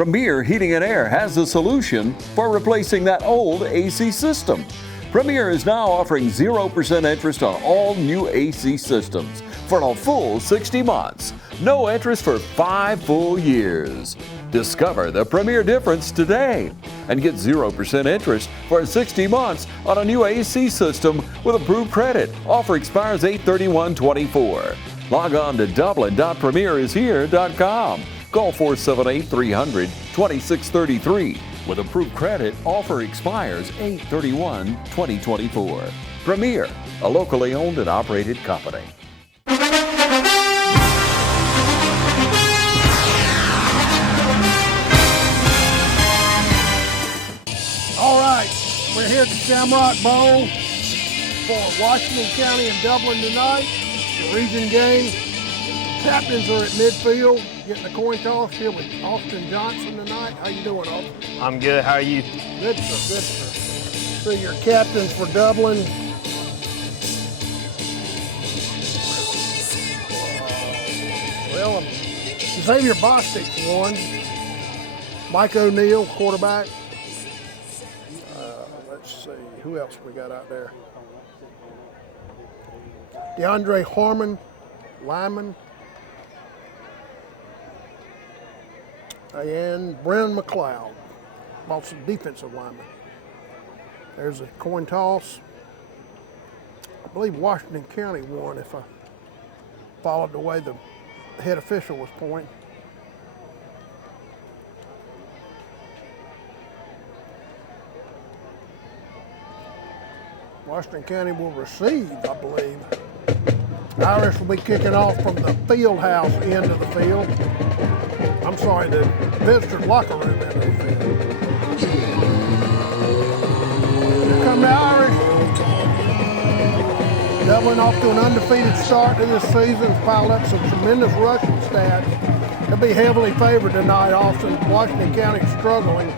Premier Heating and Air has a solution for replacing that old AC system. Premier is now offering 0% interest on all new AC systems for a full 60 months. No interest for 5 full years. Discover the Premier difference today and get 0% interest for 60 months on a new AC system with approved credit. Offer expires 8/31/24. Log on to dublin.premierishere.com. Call 478-300-2633. With approved credit, offer expires 8/31/2024. Premier, a locally owned and operated company. All right, we're here at the Shamrock Bowl for Washington County and Dublin tonight. The region game. Captains are at midfield, getting the coin toss here with Austin Johnson tonight. How you doing, Austin? I'm good. How are you? Good, sir. Good, sir. So your captains for Dublin. Well, Xavier Bostic's won. Mike O'Neill, quarterback. Let's see, who else we got out there? DeAndre Harmon, lineman. And Brennan McLeod, also defensive lineman. There's a coin toss. I believe Washington County won if I followed the way the head official was pointing. Washington County will receive, I believe. Irish will be kicking off from the field house end of the field. I'm sorry, the visitor's locker room end of the field. Here come the Irish. Dublin off to an undefeated start to this season, piled up some tremendous rushing stats. They'll be heavily favored tonight, Austin. Washington County struggling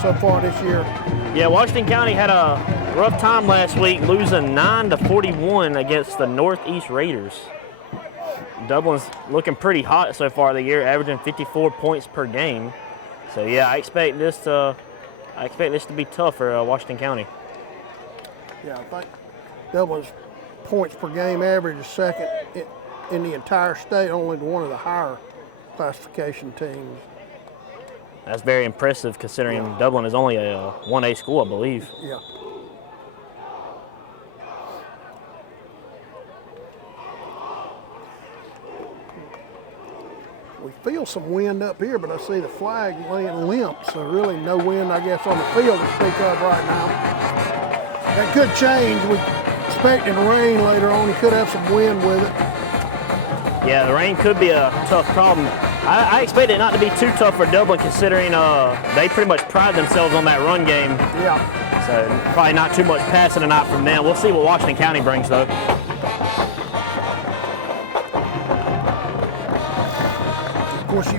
so far this year. Yeah, Washington County had a rough time last week, losing 9-41 against the Northeast Raiders. Dublin's looking pretty hot so far the year, averaging 54 points per game. So yeah, I expect this to be tough for Washington County. Yeah, I think Dublin's points per game average is second in the entire state, only one of the higher classification teams. That's very impressive considering Dublin is only a 1A school, I believe. Yeah. We feel some wind up here, but I see the flag laying limp, so really no wind, I guess, on the field to speak of right now. That could change. We're expecting rain later on. You could have some wind with it. Yeah, the rain could be a tough problem. I expect it not to be too tough for Dublin considering they pretty much pride themselves on that run game. Yeah. So probably not too much passing tonight from them. We'll see what Washington County brings, though. Of course,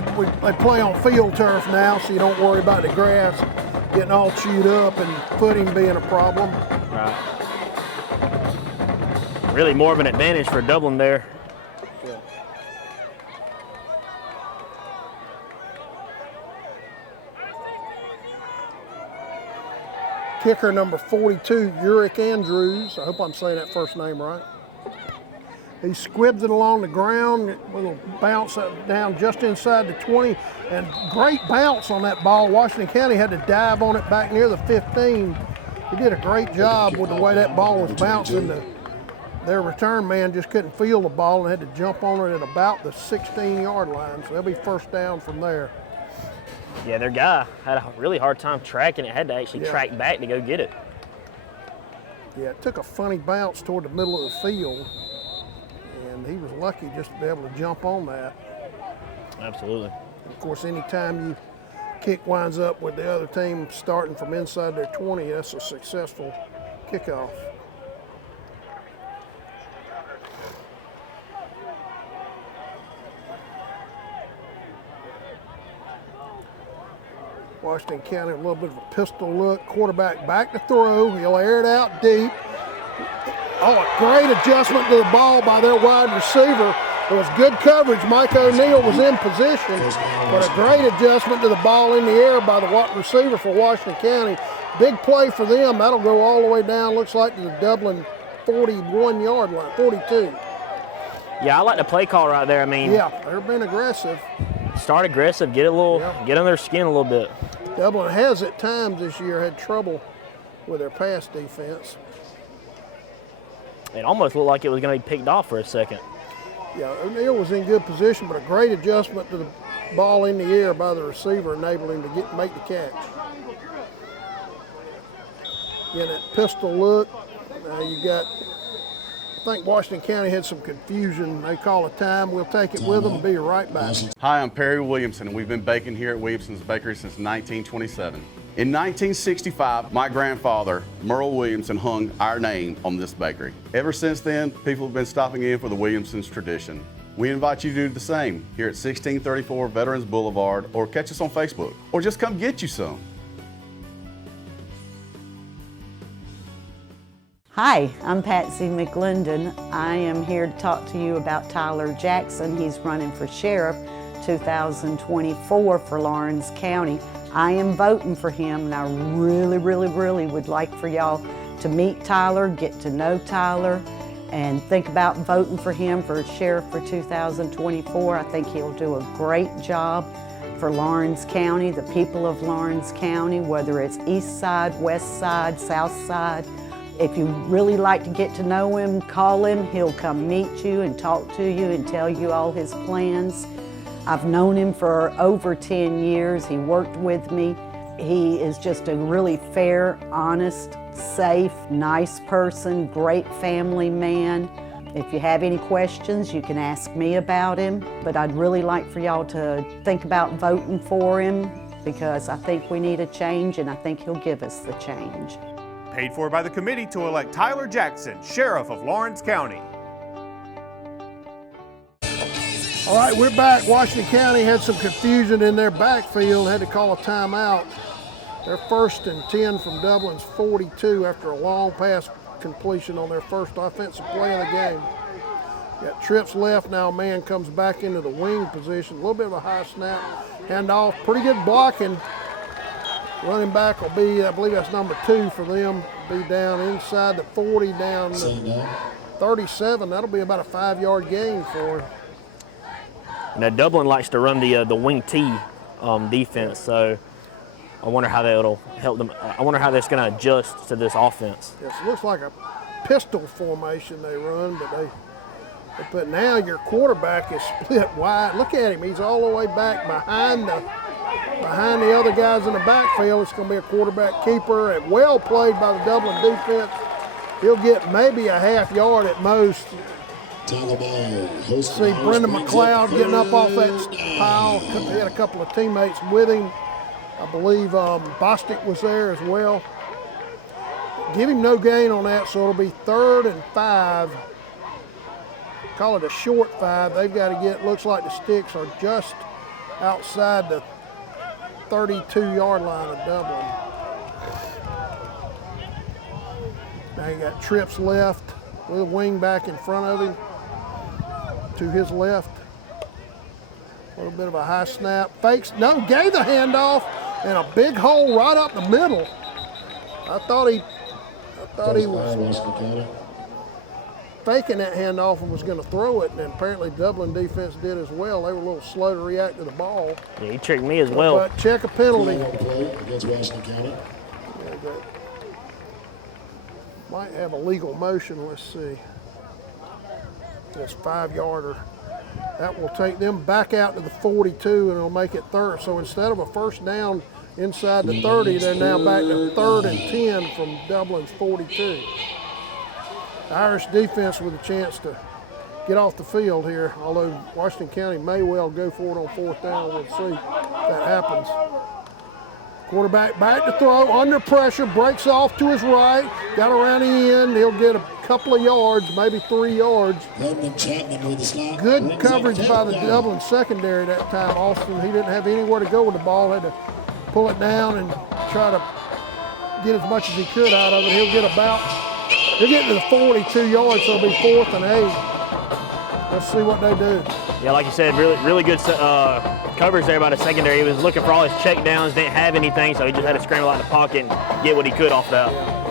they play on field turf now, so you don't worry about the grass getting all chewed up and footing being a problem. Right. Really more of an advantage for Dublin there. Yeah. Kicker number 42, Uric Andrews. I hope I'm saying that first name right. He squibbed it along the ground, a little bounce down just inside the 20, and great bounce on that ball. Washington County had to dive on it back near the 15. He did a great job with the way that ball was bouncing. Their return man just couldn't feel the ball and had to jump on it at about the 16-yard line, so they'll be first down from there. Yeah, their guy had a really hard time tracking it, had to actually track back to go get it. Yeah, it took a funny bounce toward the middle of the field, and he was lucky just to be able to jump on that. Absolutely. Of course, anytime you kick winds up with the other team starting from inside their 20, that's a successful kickoff. Washington County, a little bit of a pistol look. Quarterback back to throw. He'll air it out deep. Oh, a great adjustment to the ball by their wide receiver. It was good coverage. Mike O'Neill was in position, but a great adjustment to the ball in the air by the receiver for Washington County. Big play for them. That'll go all the way down, looks like, to the Dublin 41-yard line, 42. Yeah, I like the play call right there. I mean, yeah, they're being aggressive. Start aggressive, get on their skin a little bit. Dublin has at times this year had trouble with their pass defense. It almost looked like it was going to be picked off for a second. Yeah, O'Neill was in good position, but a great adjustment to the ball in the air by the receiver enabled him to make the catch. Again, that pistol look. Now you got, I think Washington County had some confusion. They call a time. We'll take it with them and be right back. Hi, I'm Perry Williamson, and we've been baking here at Williamson's Bakery since 1927. In 1965, my grandfather, Merle Williamson, hung our name on this bakery. Ever since then, people have been stopping in for the Williamson's tradition. We invite you to do the same here at 1634 Veterans Boulevard, or catch us on Facebook, or just come get you some. Hi, I'm Patsy McLendon. I am here to talk to you about Tyler Jackson. He's running for sheriff 2024 for Lawrence County. I am voting for him, and I really would like for y'all to meet Tyler, get to know Tyler, and think about voting for him for sheriff for 2024. I think he'll do a great job for Lawrence County, the people of Lawrence County, whether it's east side, west side, south side. If you really like to get to know him, call him. He'll come meet you and talk to you and tell you all his plans. I've known him for over 10 years. He worked with me. He is just a really fair, honest, safe, nice person, great family man. If you have any questions, you can ask me about him. But I'd really like for y'all to think about voting for him, because I think we need a change, and I think he'll give us the change. Paid for by the committee to elect Tyler Jackson, Sheriff of Lawrence County. All right, we're back. Washington County had some confusion in their backfield, had to call a timeout. They're 1st and 10 from Dublin's 42 after a long pass completion on their first offensive play of the game. Got trips left, now a man comes back into the wing position. A little bit of a high snap, handoff, pretty good blocking. Running back will be, I believe that's number 2 for them, be down inside the 40, down to 37. That'll be about a 5-yard gain for him. Now Dublin likes to run the wing T defense, so I wonder how that'll help them. I wonder how that's going to adjust to this offense. Yes, it looks like a pistol formation they run, but now your quarterback is split wide. Look at him; he's all the way back behind the other guys in the backfield. It's going to be a quarterback keeper, and well played by the Dublin defense. He'll get maybe a half yard at most. See Brendan McLeod getting up off that pile. He had a couple of teammates with him. I believe Bostic was there as well. Give him no gain on that, so it'll be 3rd and 5. Call it a short 5. They've got to get, looks like the sticks are just outside the 32-yard line of Dublin. Now you got trips left with a wing back in front of him. To his left. A little bit of a high snap. Fakes, no, gave the handoff, and a big hole right up the middle. I thought he was faking that handoff and was going to throw it, and apparently Dublin defense did as well. They were a little slow to react to the ball. Yeah, he tricked me as well. But check a penalty. Against Washington County. Might have a legal motion, let's see. That's 5-yarder. That will take them back out to the 42, and it'll make it 3rd. So instead of a first down inside the 30, they're now back to 3rd and 10 from Dublin's 42. The Irish defense with a chance to get off the field here, although Washington County may well go for it on 4th down. We'll see if that happens. Quarterback back to throw, under pressure, breaks off to his right, got around the end. He'll get a couple of yards, maybe 3 yards. Good coverage by the Dublin secondary that time. Austin, he didn't have anywhere to go with the ball, had to pull it down and try to get as much as he could out of it. He'll get to the 42 yards, so it'll be 4th and 8. Let's see what they do. Yeah, like you said, really good coverage there by the secondary. He was looking for all his check downs, didn't have anything, so he just had to scramble out in the pocket and get what he could off that.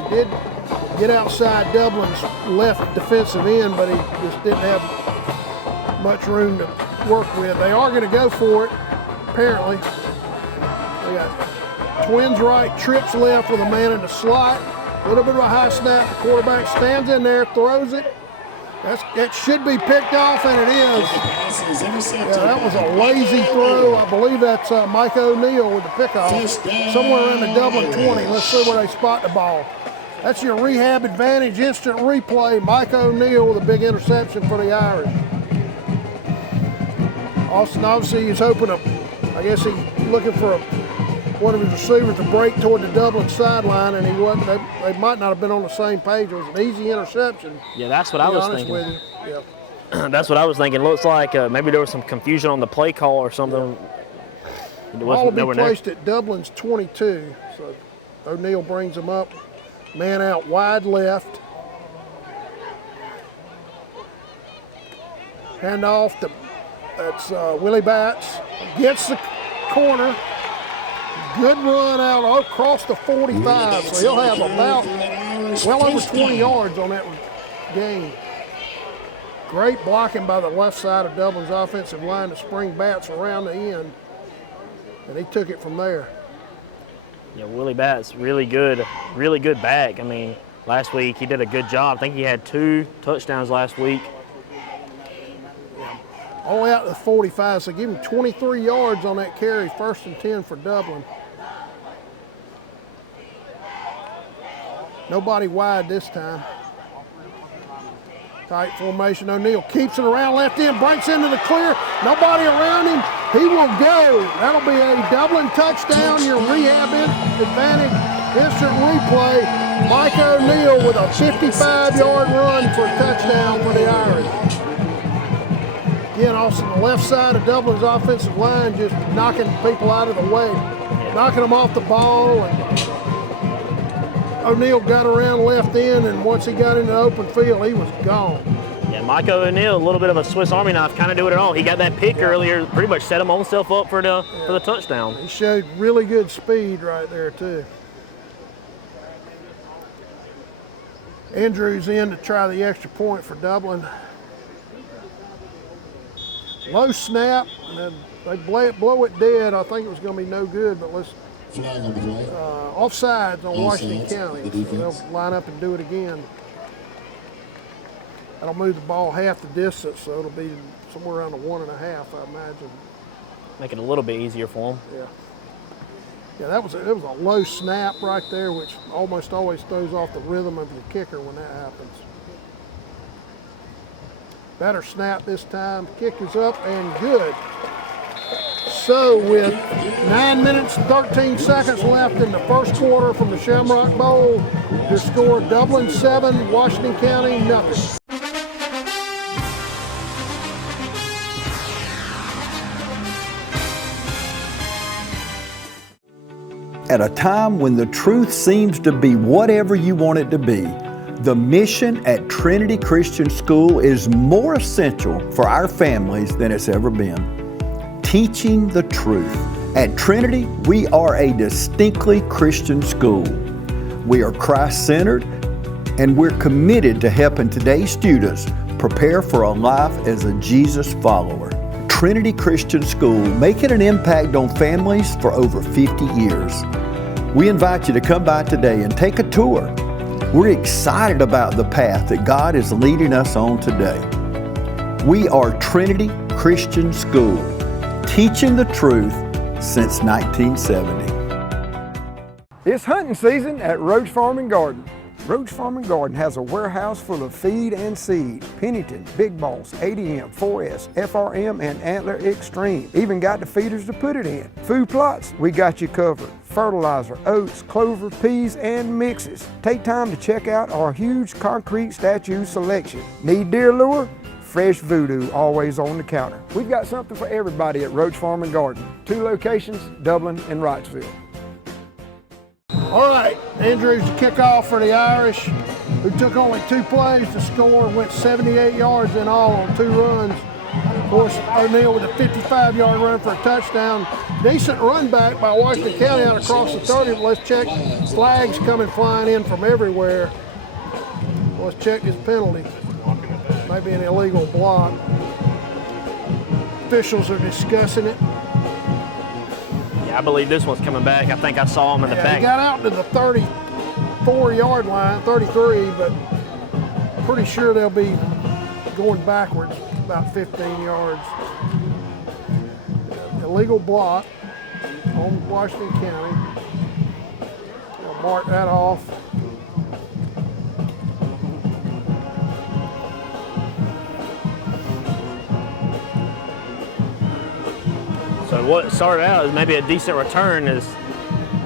He did get outside Dublin's left defensive end, but he just didn't have much room to work with. They are going to go for it, apparently. They got twins right, trips left with a man in the slot. A little bit of a high snap. The quarterback stands in there, throws it. That should be picked off, and it is. Yeah, that was a lazy throw. I believe that's Mike O'Neill with the pickoff. Somewhere around the Dublin 20. Let's see where they spot the ball. That's your rehab advantage, instant replay. Mike O'Neill with a big interception for the Irish. Austin obviously is hoping I guess he's looking for one of his receivers to break toward the Dublin sideline, and he wasn't. They might not have been on the same page. It was an easy interception. Yeah, that's what I was thinking. With you. Yeah. That's what I was thinking. Looks like maybe there was some confusion on the play call or something. Yeah. Ball will be placed at Dublin's 22. So O'Neill brings him up. Man out wide left. Hand off to that's Willie Batts. Gets the corner. Good run out across the 45, so he'll have about well over 20 yards on that game. Great blocking by the left side of Dublin's offensive line to spring Batts around the end, and he took it from there. Yeah, Willie Batts, really good back. I mean, last week he did a good job. I think he had 2 touchdowns last week. All the way out to the 45, so give him 23 yards on that carry, 1st and 10 for Dublin. Nobody wide this time. Tight formation, O'Neill keeps it around left end, breaks into the clear, nobody around him, he will go. That'll be a Dublin touchdown, your rehab advantage, instant replay. Mike O'Neill with a 55-yard run for a touchdown for the Irish. Again, also the left side of Dublin's offensive line just knocking people out of the way, knocking them off the ball. And O'Neill got around left end, and once he got into the open field, he was gone. Yeah, Mike O'Neill, a little bit of a Swiss Army knife, kind of doing it all. He got that pick earlier, pretty much set himself up for the touchdown. He showed really good speed right there, too. Andrews in to try the extra point for Dublin. Low snap, and then they blow it dead. I think it was going to be no good, but let's Flag on the play. offsides on Washington Offsides, County. the So they'll defense. line up and do it again. That'll move the ball half the distance, so it'll be somewhere around the 1.5, I imagine. Make it a little bit easier for him. Yeah. Yeah, it was a low snap right there, which almost always throws off the rhythm of your kicker when that happens. Better snap this time. Kick is up and good. So with 9 minutes, 13 seconds left in the first quarter from the Shamrock Bowl, your score Dublin 7, Washington County nothing. At a time when the truth seems to be whatever you want it to be, the mission at Trinity Christian School is more essential for our families than it's ever been. Teaching the truth. At Trinity, we are a distinctly Christian school. We are Christ-centered, and we're committed to helping today's students prepare for a life as a Jesus follower. Trinity Christian School, making an impact on families for over 50 years. We invite you to come by today and take a tour. We're excited about the path that God is leading us on today. We are Trinity Christian School, teaching the truth since 1970. It's hunting season at Roach Farm and Garden. Roach Farm and Garden has a warehouse full of feed and seed. Pennington, Big Boss, ADM, 4S, FRM, and Antler Extreme. Even got the feeders to put it in. Food plots, we got you covered. Fertilizer, oats, clover, peas, and mixes. Take time to check out our huge concrete statue selection. Need deer lure? Fresh Voodoo always on the counter. We've got something for everybody at Roach Farm and Garden. 2 locations, Dublin and Wrightsville. All right, Andrews to kick off for the Irish. who took only 2 plays to score, went 78 yards in all on 2 runs. Of course, O'Neal with a 55-yard run for a touchdown. Decent run back by Washington County out across the 30. Let's check flags coming flying in from everywhere. Let's check his penalty. Maybe an illegal block. Officials are discussing it. Yeah, I believe this one's coming back. I think I saw him in the back. He got out to the 34-yard line, 33, but pretty sure they'll be going backwards about 15 yards. Illegal block on Washington County. We'll mark that off. So what started out as maybe a decent return is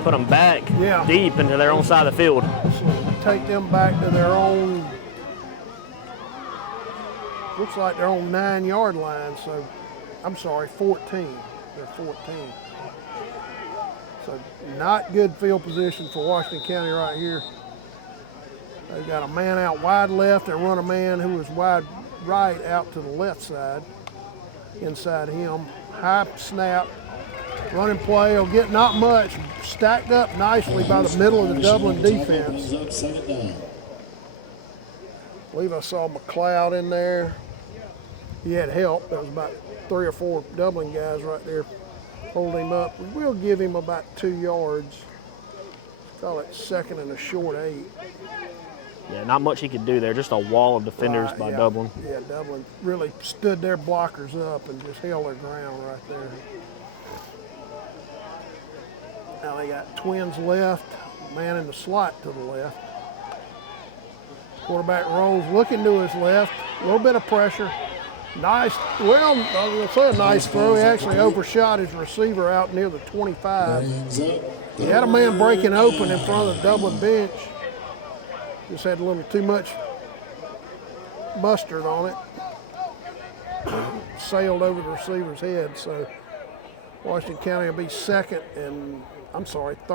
put them back deep into their own side of the field. So take them back to their own, looks like their own 9-yard line. So, I'm sorry, 14. They're 14. So not good field position for Washington County right here. They've got a man out wide left and run a man who is wide right out to the left side, inside him. High snap, running play will get not much, stacked up nicely by the middle of the Dublin defense. I believe I saw McLeod in there. He had help. There was about 3 or 4 Dublin guys right there holding him up. We will give him about 2 yards. Call it second and a short 8. Yeah, not much he could do there. Just a wall of defenders by Dublin. Yeah, Dublin really stood their blockers up and just held their ground right there. Now they got twins left, man in the slot to the left. Quarterback rolls looking to his left, a little bit of pressure. Nice, well, I was going to say a nice throw. He actually overshot his receiver out near the 25. He had a man breaking open in front of the Dublin bench. Just had a little too much mustard on it. Sailed over the receiver's head. So Washington County will be third and it's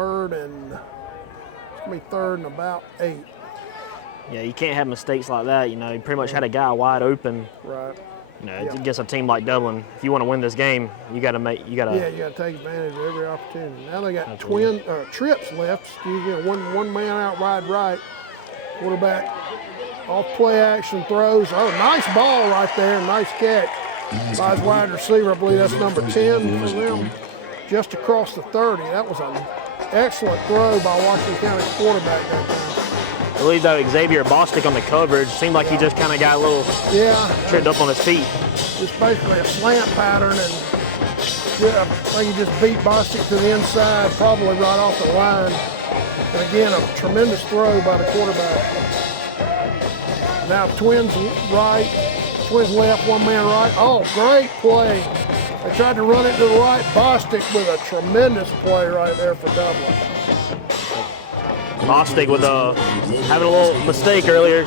going to be third and about 8. Yeah, you can't have mistakes like that. You know, you pretty much had a guy wide open. Right. You know, against a team like Dublin, if you want to win this game, you got to Yeah, you got to take advantage of every opportunity. Now they got trips left. Excuse me, one man out wide right. Quarterback off play action throws. Oh, nice ball right there. Nice catch by his wide receiver. I believe that's number 10 for them. Just across the 30. That was an excellent throw by Washington County quarterback that time. I believe though Xavier Bostic on the coverage seemed like he just kind of got a little tripped up on his feet. Just basically a slant pattern, and I think he just beat Bostic to the inside, probably right off the line. And again, a tremendous throw by the quarterback. Now twins right, twins left, one man right. Oh, great play. They tried to run it to the right. Bostic with a tremendous play right there for Dublin. Bostic with having a little mistake earlier,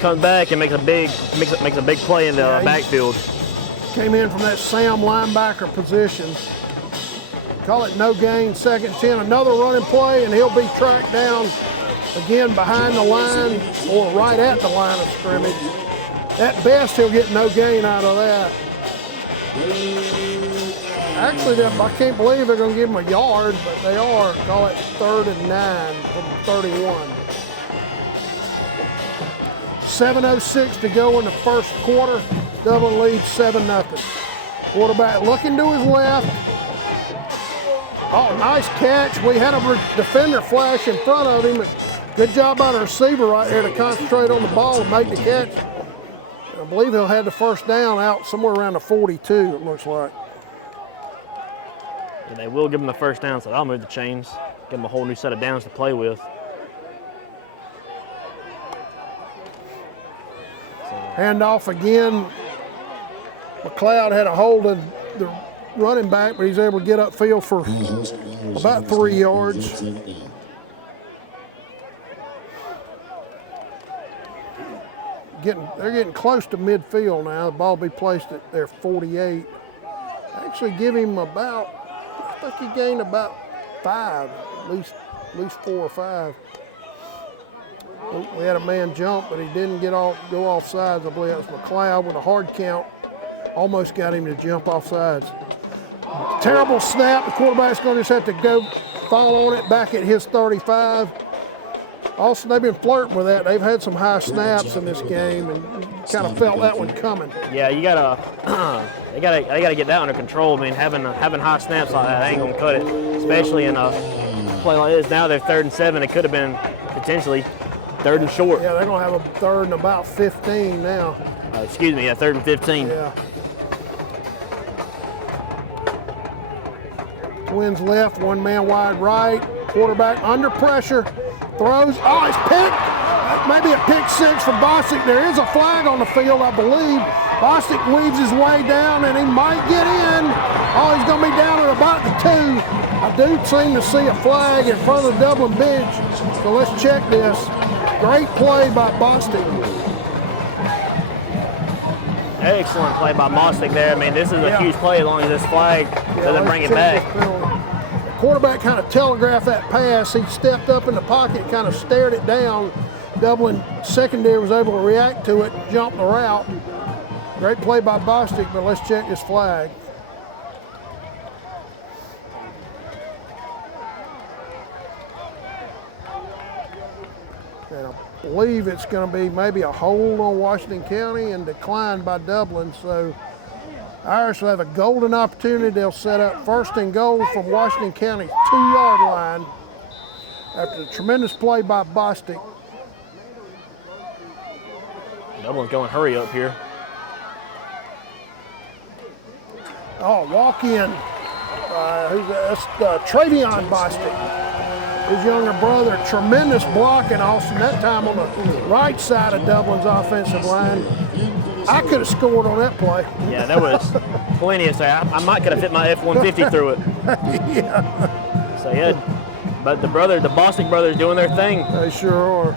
comes back and makes a big play in the backfield. Came in from that Sam linebacker position. Call it no gain, 2nd and 10. Another running play, and he'll be tracked down again behind the line or right at the line of scrimmage. At best, he'll get no gain out of that. Actually, I can't believe they're going to give him a yard, but they are. Call it 3rd and 9 from 31. 7:06 to go in the first quarter. Dublin leads 7-0. Quarterback looking to his left. Oh, nice catch. We had a defender flash in front of him. Good job by the receiver right there to concentrate on the ball and make the catch. I believe he'll have the first down out somewhere around the 42, it looks like. Yeah, they will give him the first down, so I'll move the chains, give him a whole new set of downs to play with. Handoff again. McLeod had a hold of the running back, but he's able to get upfield for about 3 yards. They're getting close to midfield now. The ball will be placed at their 48. Actually give him about, I think he gained about 5, at least 4 or 5. We had a man jump, but he didn't go off sides. I believe that was McLeod with a hard count. Almost got him to jump off sides. Terrible snap. The quarterback's going to just have to go fall on it back at his 35. Also, they've been flirting with that. They've had some high snaps in this game, and kind of felt that one coming. Yeah, you gotta, they gotta get that under control. I mean, having high snaps like that ain't gonna cut it, especially in a play like this. Now they're 3rd and 7. It could have been potentially 3rd and short. Yeah, they're gonna have a 3rd and about 15 now. Excuse me, yeah, 3rd and 15. Yeah. Twins left, one man wide right. Quarterback under pressure. Throws. Oh, it's picked. Maybe a pick 6 for Bostic. There is a flag on the field, I believe. Bostic weaves his way down, and he might get in. Oh, he's going to be down at about the 2. I do seem to see a flag in front of the Dublin bench, so let's check this. Great play by Bostic. Excellent play by Bostic there. I mean, this is a huge play as long as this flag doesn't bring it back. Quarterback kind of telegraphed that pass. He stepped up in the pocket, kind of stared it down. Dublin secondary was able to react to it, jump the route. Great play by Bostic, but let's check this flag. And I believe it's going to be maybe a hold on Washington County and declined by Dublin. So Irish will have a golden opportunity. They'll set up 1st and goal from Washington County's 2-yard line after a tremendous play by Bostic. Dublin's going hurry up here. Oh, walk in. That's Travion Bostic, his younger brother. Tremendous blocking, Austin, that time on the right side of Dublin's offensive line. I could have scored on that play. Yeah, that was plenty of say. I might could have hit my F-150 through it. Yeah. So yeah, but the Bostic brothers doing their thing. They sure are.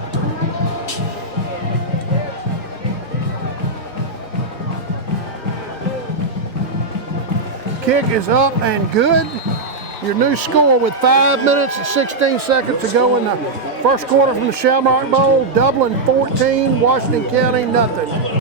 Kick is up and good. Your new score with 5 minutes and 16 seconds to go in the first quarter from the Shamrock Bowl. Dublin 14, Washington County nothing.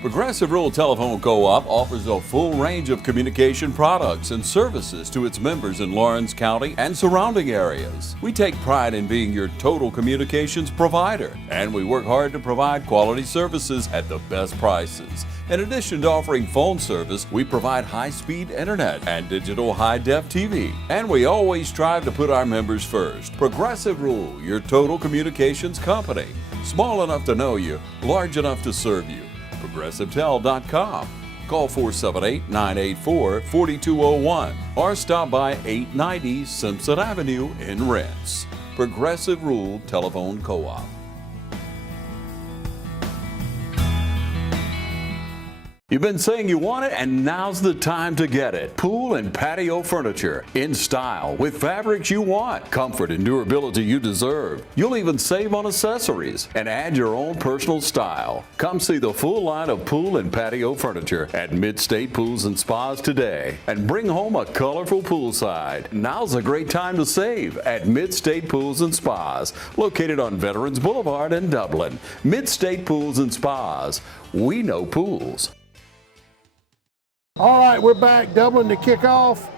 Progressive Rural Telephone Co-op offers a full range of communication products and services to its members in Lawrence County and surrounding areas. We take pride in being your total communications provider, and we work hard to provide quality services at the best prices. In addition to offering phone service, we provide high-speed internet and digital high-def TV. And we always strive to put our members first. Progressive Rural, your total communications company. Small enough to know you, large enough to serve you. ProgressiveTel.com. Call 478-984-4201 or stop by 890 Simpson Avenue in Rents. Progressive Rural Telephone Co-op. You've been saying you want it, and now's the time to get it. Pool and patio furniture in style with fabrics you want, comfort and durability you deserve. You'll even save on accessories and add your own personal style. Come see the full line of pool and patio furniture at Mid-State Pools and Spas today and bring home a colorful poolside. Now's a great time to save at Mid-State Pools and Spas, located on Veterans Boulevard in Dublin. Mid-State Pools and Spas. We know pools. All right, we're back. Dublin to kick off.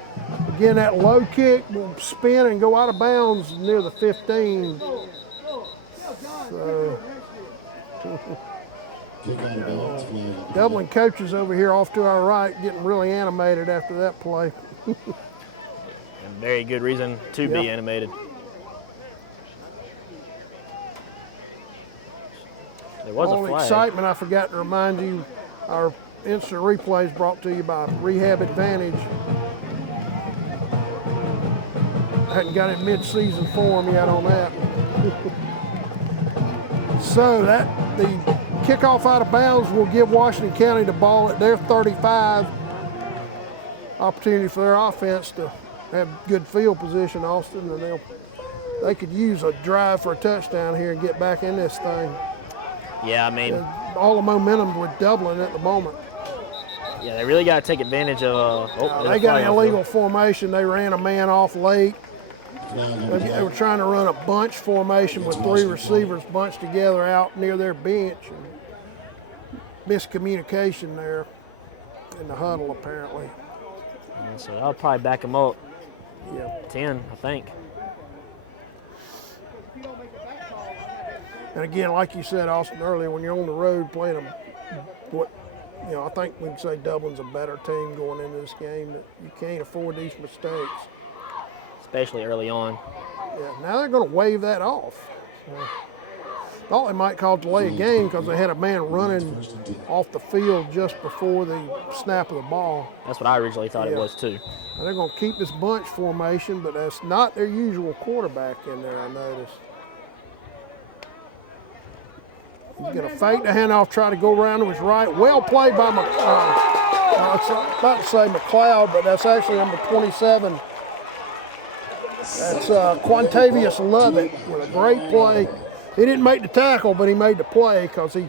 Again, that low kick will spin and go out of bounds near the 15. So, Dublin coaches over here off to our right getting really animated after that play. And very good reason to be animated. There was All a flag. Excitement, I forgot to remind you, our instant replays brought to you by Rehab Advantage. I hadn't got it mid-season form yet on that. So the kickoff out of bounds will give Washington County the ball at their 35. Opportunity for their offense to have good field position, Austin, and they could use a drive for a touchdown here and get back in this thing. Yeah, I mean, all the momentum with Dublin at the moment. Yeah, they really got to take advantage of. They got an illegal formation. They ran a man off late. They were trying to run a bunch formation with 3 receivers bunched together out near their bench. And miscommunication there in the huddle, apparently. Yeah, so I'll probably back them up. Yeah. 10, I think. And again, like you said, Austin, earlier, when you're on the road playing them, I think we can say Dublin's a better team going into this game. That you can't afford these mistakes. Especially early on. Yeah, now they're going to wave that off. Thought they might call delay a game because they had a man running off the field just before the snap of the ball. That's what I originally thought it was too. And they're going to keep this bunch formation, but that's not their usual quarterback in there, I noticed. He's going to fake the handoff, try to go around to his right. Well played by I was about to say McLeod, but that's actually number 27. That's Quantavious Lovett with a great play. He didn't make the tackle, but he made the play because he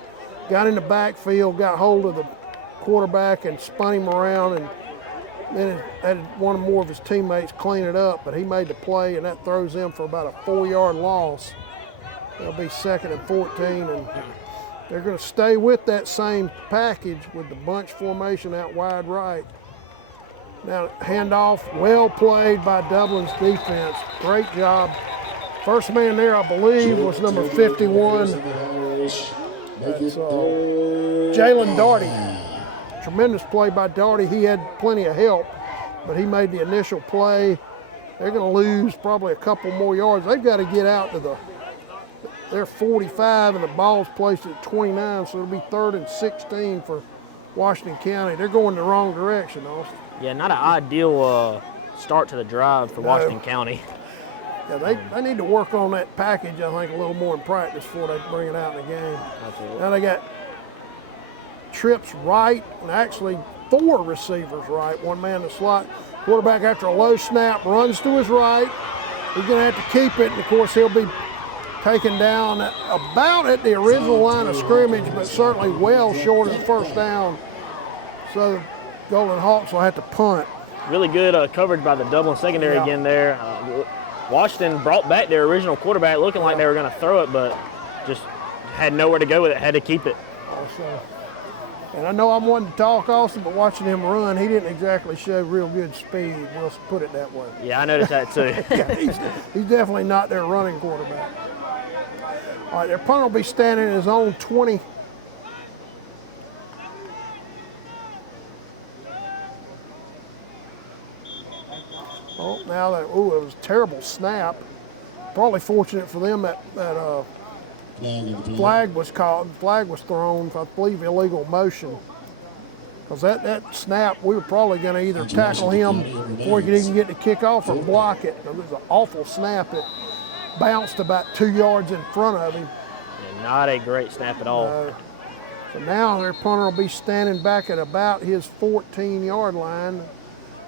got in the backfield, got hold of the quarterback and spun him around, and then had one more of his teammates clean it up, but he made the play, and that throws them for about a 4-yard loss. It'll be 2nd and 14, and they're going to stay with that same package with the bunch formation out wide right. Now, handoff, well played by Dublin's defense. Great job. First man there, I believe, was number 51. That's Jalen Daugherty. Tremendous play by Daugherty. He had plenty of help, but he made the initial play. They're going to lose probably a couple more yards. They've got to get out to they're 45, and the ball's placed at 29, so it'll be 3rd and 16 for Washington County. They're going the wrong direction, Austin. Yeah, not an ideal start to the drive for Washington County. Yeah, they need to work on that package, I think, a little more in practice before they bring it out in the game. Absolutely. Now they got trips right, and actually 4 receivers right, one man in the slot. Quarterback, after a low snap, runs to his right. He's going to have to keep it, and of course he'll be taken down about at the original line of scrimmage, but certainly well short of the first down. So Golden Hawks will have to punt. Really good coverage by the Dublin secondary again there. Washington brought back their original quarterback looking like they were going to throw it, but just had nowhere to go with it, had to keep it. And I know I'm one to talk, Austin, but watching him run, he didn't exactly show real good speed. We'll put it that way. Yeah, I noticed that too. Yeah, he's definitely not their running quarterback. All right, their punter will be standing in his own 20. Oh, now that, it was a terrible snap. Probably fortunate for them that flag was caught, flag was thrown, I believe illegal motion. Because that snap, we were probably going to either tackle him before he could even get the kickoff or block it. It was an awful snap. It bounced about 2 yards in front of him. Yeah, not a great snap at all. So now their punter will be standing back at about his 14-yard line.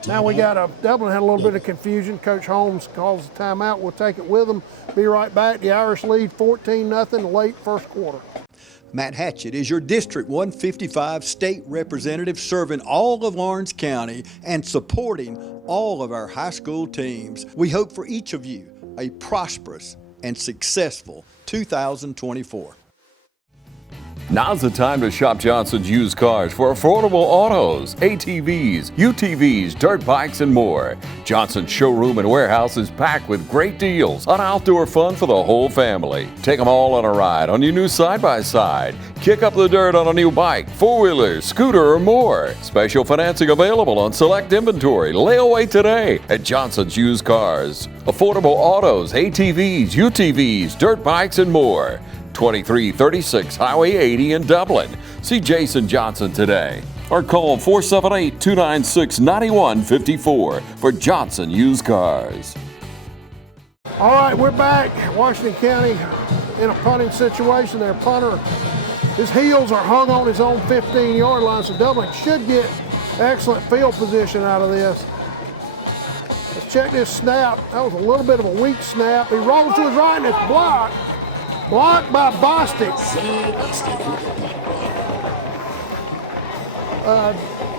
Now we got Dublin had a little bit of confusion. Coach Holmes calls the timeout. We'll take it with them. Be right back. The Irish lead 14-0 late first quarter. Matt Hatchett is your District 155 state representative serving all of Lawrence County and supporting all of our high school teams. We hope for each of you a prosperous and successful 2024. Now's the time to shop Johnson's Used Cars for affordable autos, ATVs, UTVs, dirt bikes, and more. Johnson's showroom and warehouse is packed with great deals on outdoor fun for the whole family. Take them all on a ride on your new side-by-side. Kick up the dirt on a new bike, four-wheeler, scooter, or more. Special financing available on select inventory. Layaway today at Johnson's Used Cars. Affordable autos, ATVs, UTVs, dirt bikes, and more. 2336 Highway 80 in Dublin. See Jason Johnson today or call 478-296-9154 for Johnson Used Cars. All right, we're back. Washington County in a punting situation. Their punter, his heels are hung on his own 15-yard line, so Dublin should get excellent field position out of this. Let's check this snap. That was a little bit of a weak snap. He rolls to his right and it's blocked. Blocked by Bostic.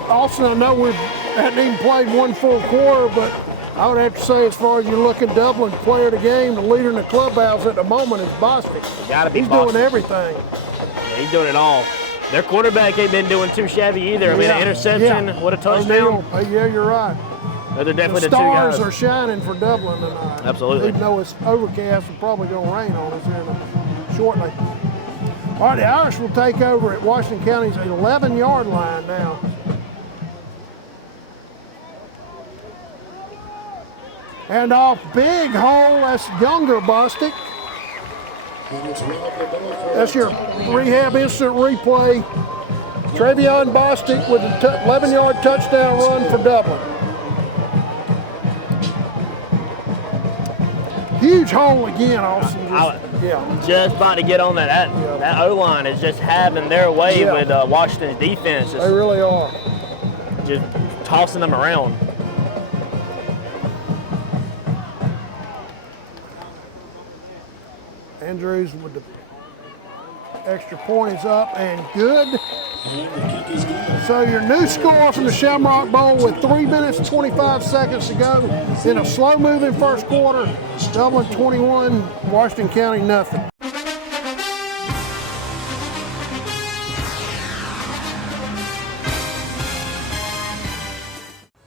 Austin, I know we hadn't even played one full quarter, but I would have to say, as far as you look at Dublin player of the game, the leader in the clubhouse at the moment is Bostic. Got to be He's Bostic. doing everything. Yeah, he's doing it all. Their quarterback ain't been doing too shabby either. I mean, an interception, what a touchdown. Yeah, you're right. They're definitely The the two guys. stars are shining for Dublin tonight. Absolutely. Even though it's overcast and probably going to rain on us here shortly. All right, the Irish will take over at Washington County's 11-yard line now. And off big hole, that's younger Bostic. That's your rehab instant replay. Travion Bostic with a 11-yard touchdown run for Dublin. Huge hole again, Austin. Just about to get on that. That O-line is just having their way with Washington's defense. They really are. Just tossing them around. Andrews with the extra point is up and good. So your new score from the Shamrock Bowl with 3 minutes and 25 seconds to go in a slow-moving first quarter. Dublin 21, Washington County nothing.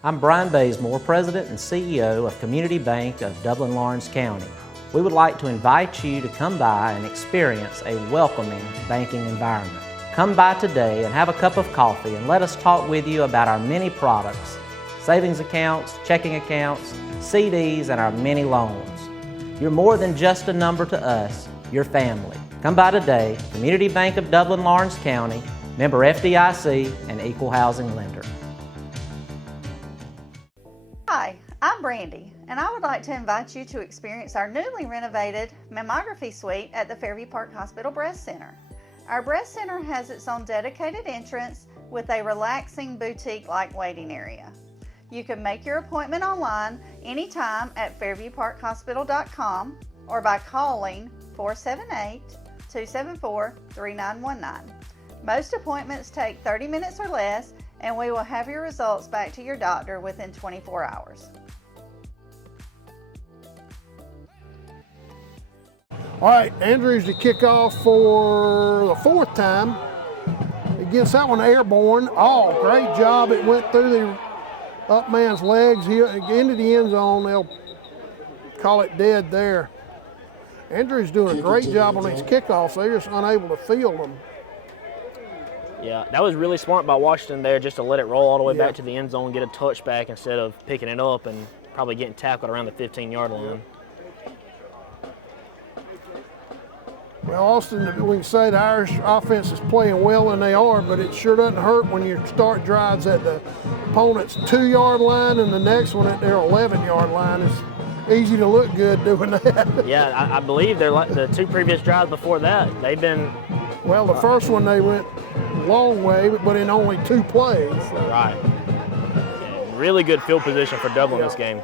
I'm Brian Bazemore, President and CEO of Community Bank of Dublin-Lawrence County. We would like to invite you to come by and experience a welcoming banking environment. Come by today and have a cup of coffee and let us talk with you about our many products, savings accounts, checking accounts, CDs, and our many loans. You're more than just a number to us, you're family. Come by today, Community Bank of Dublin-Lawrence County, member FDIC, and equal housing lender. Hi, I'm Brandy, and I would like to invite you to experience our newly renovated mammography suite at the Fairview Park Hospital Breast Center. Our breast center has its own dedicated entrance with a relaxing boutique-like waiting area. You can make your appointment online anytime at fairviewparkhospital.com or by calling 478-274-3919. Most appointments take 30 minutes or less, and we will have your results back to your doctor within 24 hours. All right, Andrews to kick off for the fourth time. He gets that one airborne. Oh, great job. It went through the up man's legs here into the end zone. They'll call it dead there. Andrews doing a great job on these kickoffs. They're just unable to field them. Yeah, that was really smart by Washington there, just to let it roll all the way back to the end zone, get a touchback instead of picking it up and probably getting tackled around the 15-yard line. Well, Austin, we can say the Irish offense is playing well, and they are, but it sure doesn't hurt when you start drives at the opponent's 2-yard line and the next one at their 11-yard line. It's easy to look good doing that. Yeah, I believe they're like the two previous drives before that. They've been. Well, the first one they went a long way, but in only 2 plays. So. Right. Yeah, really good field position for Dublin this game.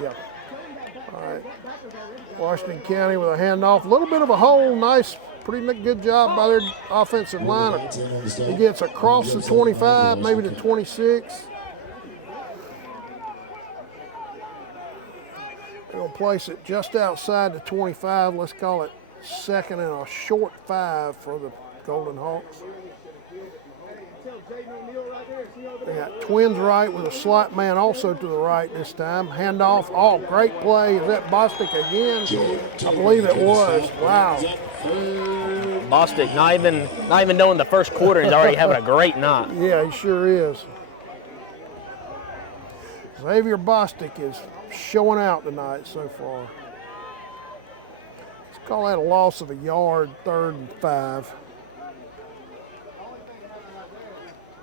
Yeah. All right. Washington County with a handoff. A little bit of a hole. Nice, pretty good job by their offensive line. He gets across the 25, maybe the 26. They're going to place it just outside the 25. Let's call it second and a short 5 for the Golden Hawks. They got twins right with a slot man also to the right this time. Handoff. Oh, great play. Is that Bostic again? I believe it was. Wow. Bostic, not even knowing the first quarter, he's already having a great night. Yeah, he sure is. Xavier Bostic is showing out tonight so far. Let's call that a loss of a yard, 3rd and 5.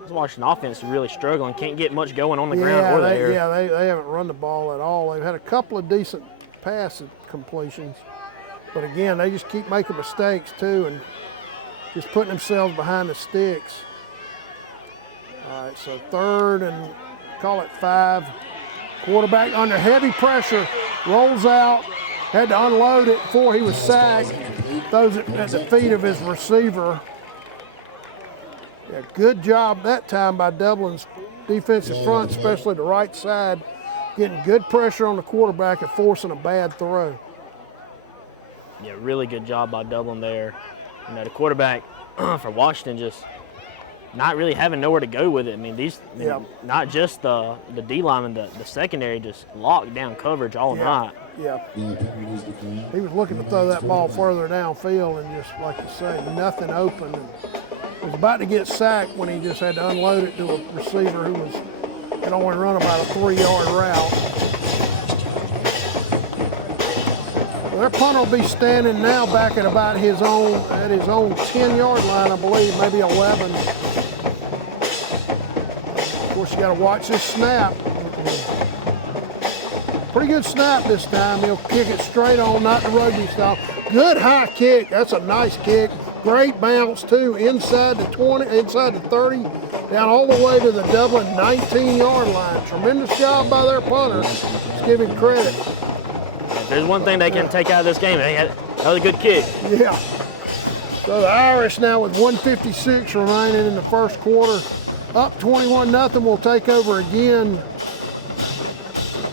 This Washington offense is really struggling. Can't get much going on the ground or the air. Yeah, they haven't run the ball at all. They've had a couple of decent pass completions. But again, they just keep making mistakes too and just putting themselves behind the sticks. All right, so 3rd and call it 5. Quarterback under heavy pressure, rolls out, had to unload it before he was sacked, throws it at the feet of his receiver. Yeah, good job that time by Dublin's defensive front, especially the right side, getting good pressure on the quarterback and forcing a bad throw. Yeah, really good job by Dublin there. You know, the quarterback for Washington just not really having nowhere to go with it. I mean, not just the D lineman, the secondary just locked down coverage all night. Yeah. He was looking to throw that ball further downfield and just, like you say, nothing open. And he was about to get sacked when he just had to unload it to a receiver who had only run about a 3-yard route. Well, their punter will be standing now back at about his own 10-yard line, I believe, maybe 11. Of course, you got to watch this snap. Pretty good snap this time. He'll kick it straight on, not the rugby style. Good high kick. That's a nice kick. Great bounce too, inside the 20, inside the 30, down all the way to the Dublin 19-yard line. Tremendous job by their punter. Let's give him credit. If there's one thing they can take out of this game, that was a good kick. Yeah. So the Irish now with 1:56 remaining in the first quarter, up 21-0. Will take over again.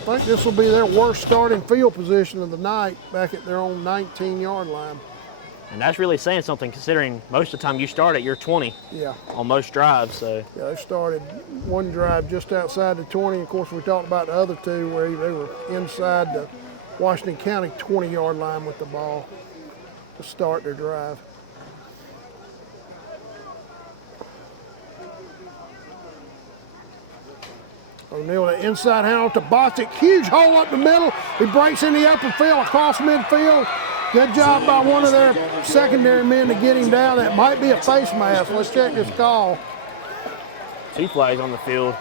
I think this will be their worst starting field position of the night, back at their own 19-yard line. And that's really saying something, considering most of the time you start at your 20 on most drives. So yeah, they started one drive just outside the 20. Of course, we talked about the other two where they were inside the Washington County 20-yard line with the ball to start their drive. O'Neal, the inside handle to Bostic. Huge hole up the middle. He breaks in the open field across midfield. Good job by one of their secondary men to get him down. That might be a face mask. Let's check this call. 2 flags on the field.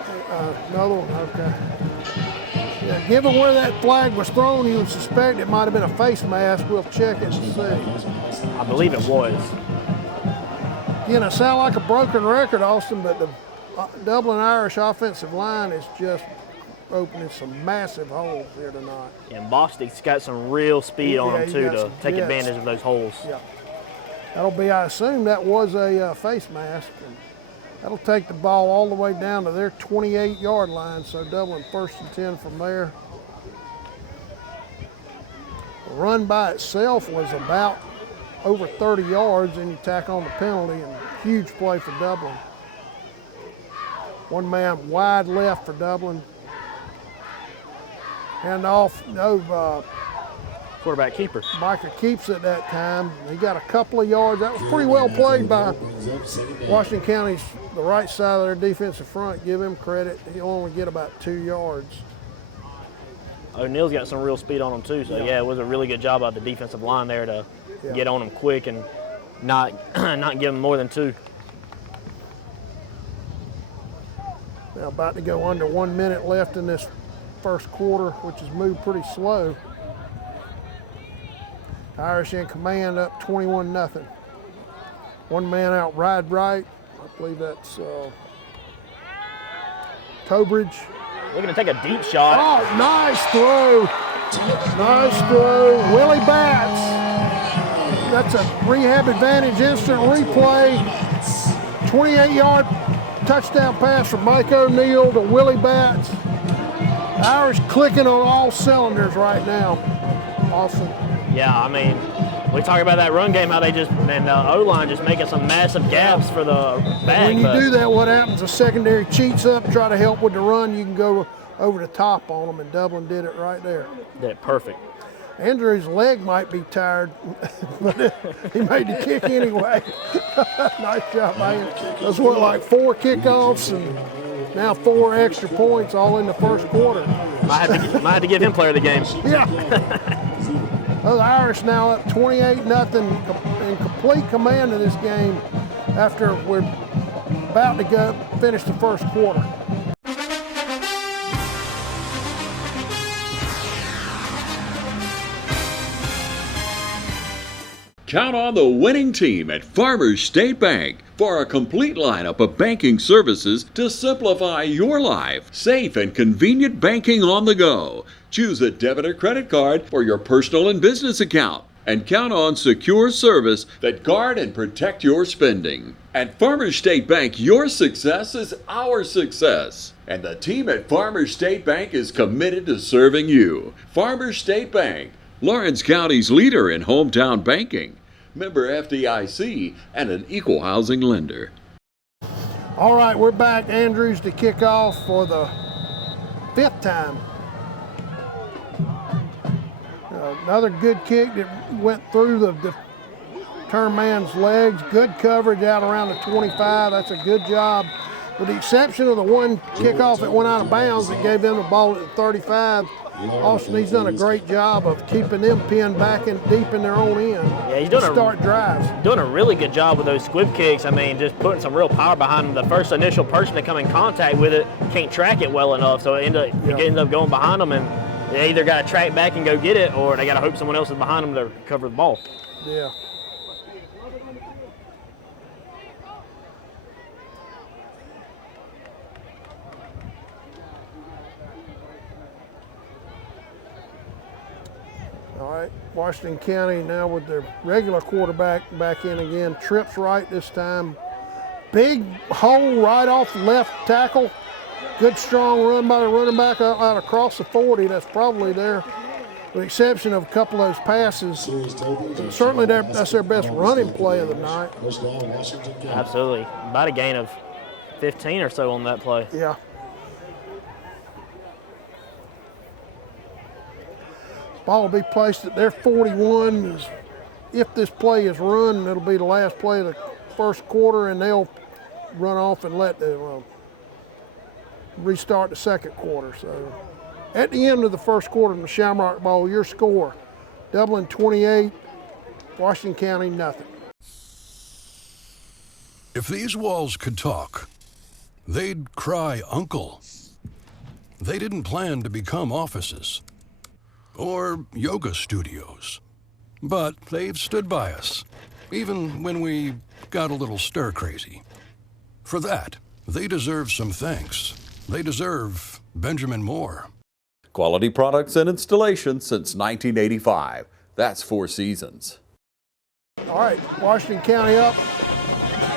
Another one, okay. Yeah, given where that flag was thrown, you would suspect it might have been a face mask. We'll check it and see. I believe it was. Again, it sounds like a broken record, Austin, but the Dublin Irish offensive line is just opening some massive holes here tonight. And Bostic's got some real speed on him, too, to take advantage of those holes. Yeah. That'll be, I assume that was a face mask. And that'll take the ball all the way down to their 28-yard line, so Dublin 1st and 10 from there. The run by itself was about over 30 yards, and you tack on the penalty, and huge play for Dublin. One man wide left for Dublin. Hand off, quarterback keeper. Micah keeps it that time. He got a couple of yards. That was pretty well played by Washington County's, the right side of their defensive front. Give him credit. He'll only get about 2 yards. O'Neal's got some real speed on him too, so yeah, it was a really good job by the defensive line there to get on him quick and not give him more than 2. Now about to go under 1 minute left in this first quarter, which has moved pretty slow. Irish in command, up 21-0. One man out right. I believe that's Tobridge. Looking to take a deep shot. Oh, nice throw. Nice throw. Willie Batts. That's a rehab advantage instant replay. 28-yard touchdown pass from Mike O'Neal to Willie Batts. Irish clicking on all cylinders right now. Awesome. Yeah, I mean, we talk about that run game, how they just, and O-line just making some massive gaps for the back. When you do that, what happens? The secondary cheats up, try to help with the run. You can go over the top on them, and Dublin did it right there. Did it perfect. Andrew's leg might be tired, but he made the kick anyway. Nice job by him. Those were like 4 kickoffs and now 4 extra points all in the first quarter. Might have to give him player of the game. Yeah. Well, the Irish now up 28-0 in complete command of this game after we're about to go finish the first quarter. Count on the winning team at Farmers State Bank for a complete lineup of banking services to simplify your life. Safe and convenient banking on the go. Choose a debit or credit card for your personal and business account. And count on secure service that guard and protect your spending. At Farmers State Bank, your success is our success. And the team at Farmers State Bank is committed to serving you. Farmers State Bank, Lawrence County's leader in hometown banking. Member FDIC and an equal housing lender. All right, we're back. Andrews to kick off for the 5th time. Another good kick that went through the turn man's legs. Good coverage out around the 25. That's a good job. With the exception of the one kickoff that went out of bounds that gave them the ball at the 35. Austin, he's done a great job of keeping them pinned back in deep in their own end. Yeah, he's doing start drives. Doing a really good job with those squib kicks. I mean, just putting some real power behind them. The first initial person to come in contact with it can't track it well enough, so it ends up going behind them, and they either got to track back and go get it, or they got to hope someone else is behind them to cover the ball. Yeah. All right, Washington County now with their regular quarterback back in again. Trips right this time. Big hole right off the left tackle. Good strong run by the running back out across the 40. That's probably there, with the exception of a couple of those passes. Certainly that's their best running play of the night. Absolutely. About a gain of 15 or so on that play. Yeah. Ball will be placed at their 41. If this play is run, it'll be the last play of the first quarter, and they'll run off and let the restart the second quarter. So at the end of the first quarter in the Shamrock Bowl, your score, Dublin 28, Washington County nothing. If these walls could talk, they'd cry uncle. They didn't plan to become offices or yoga studios, but they've stood by us, even when we got a little stir-crazy. For that, they deserve some thanks. They deserve Benjamin Moore. Quality products and installation since 1985. That's 4 seasons. All right, Washington County up.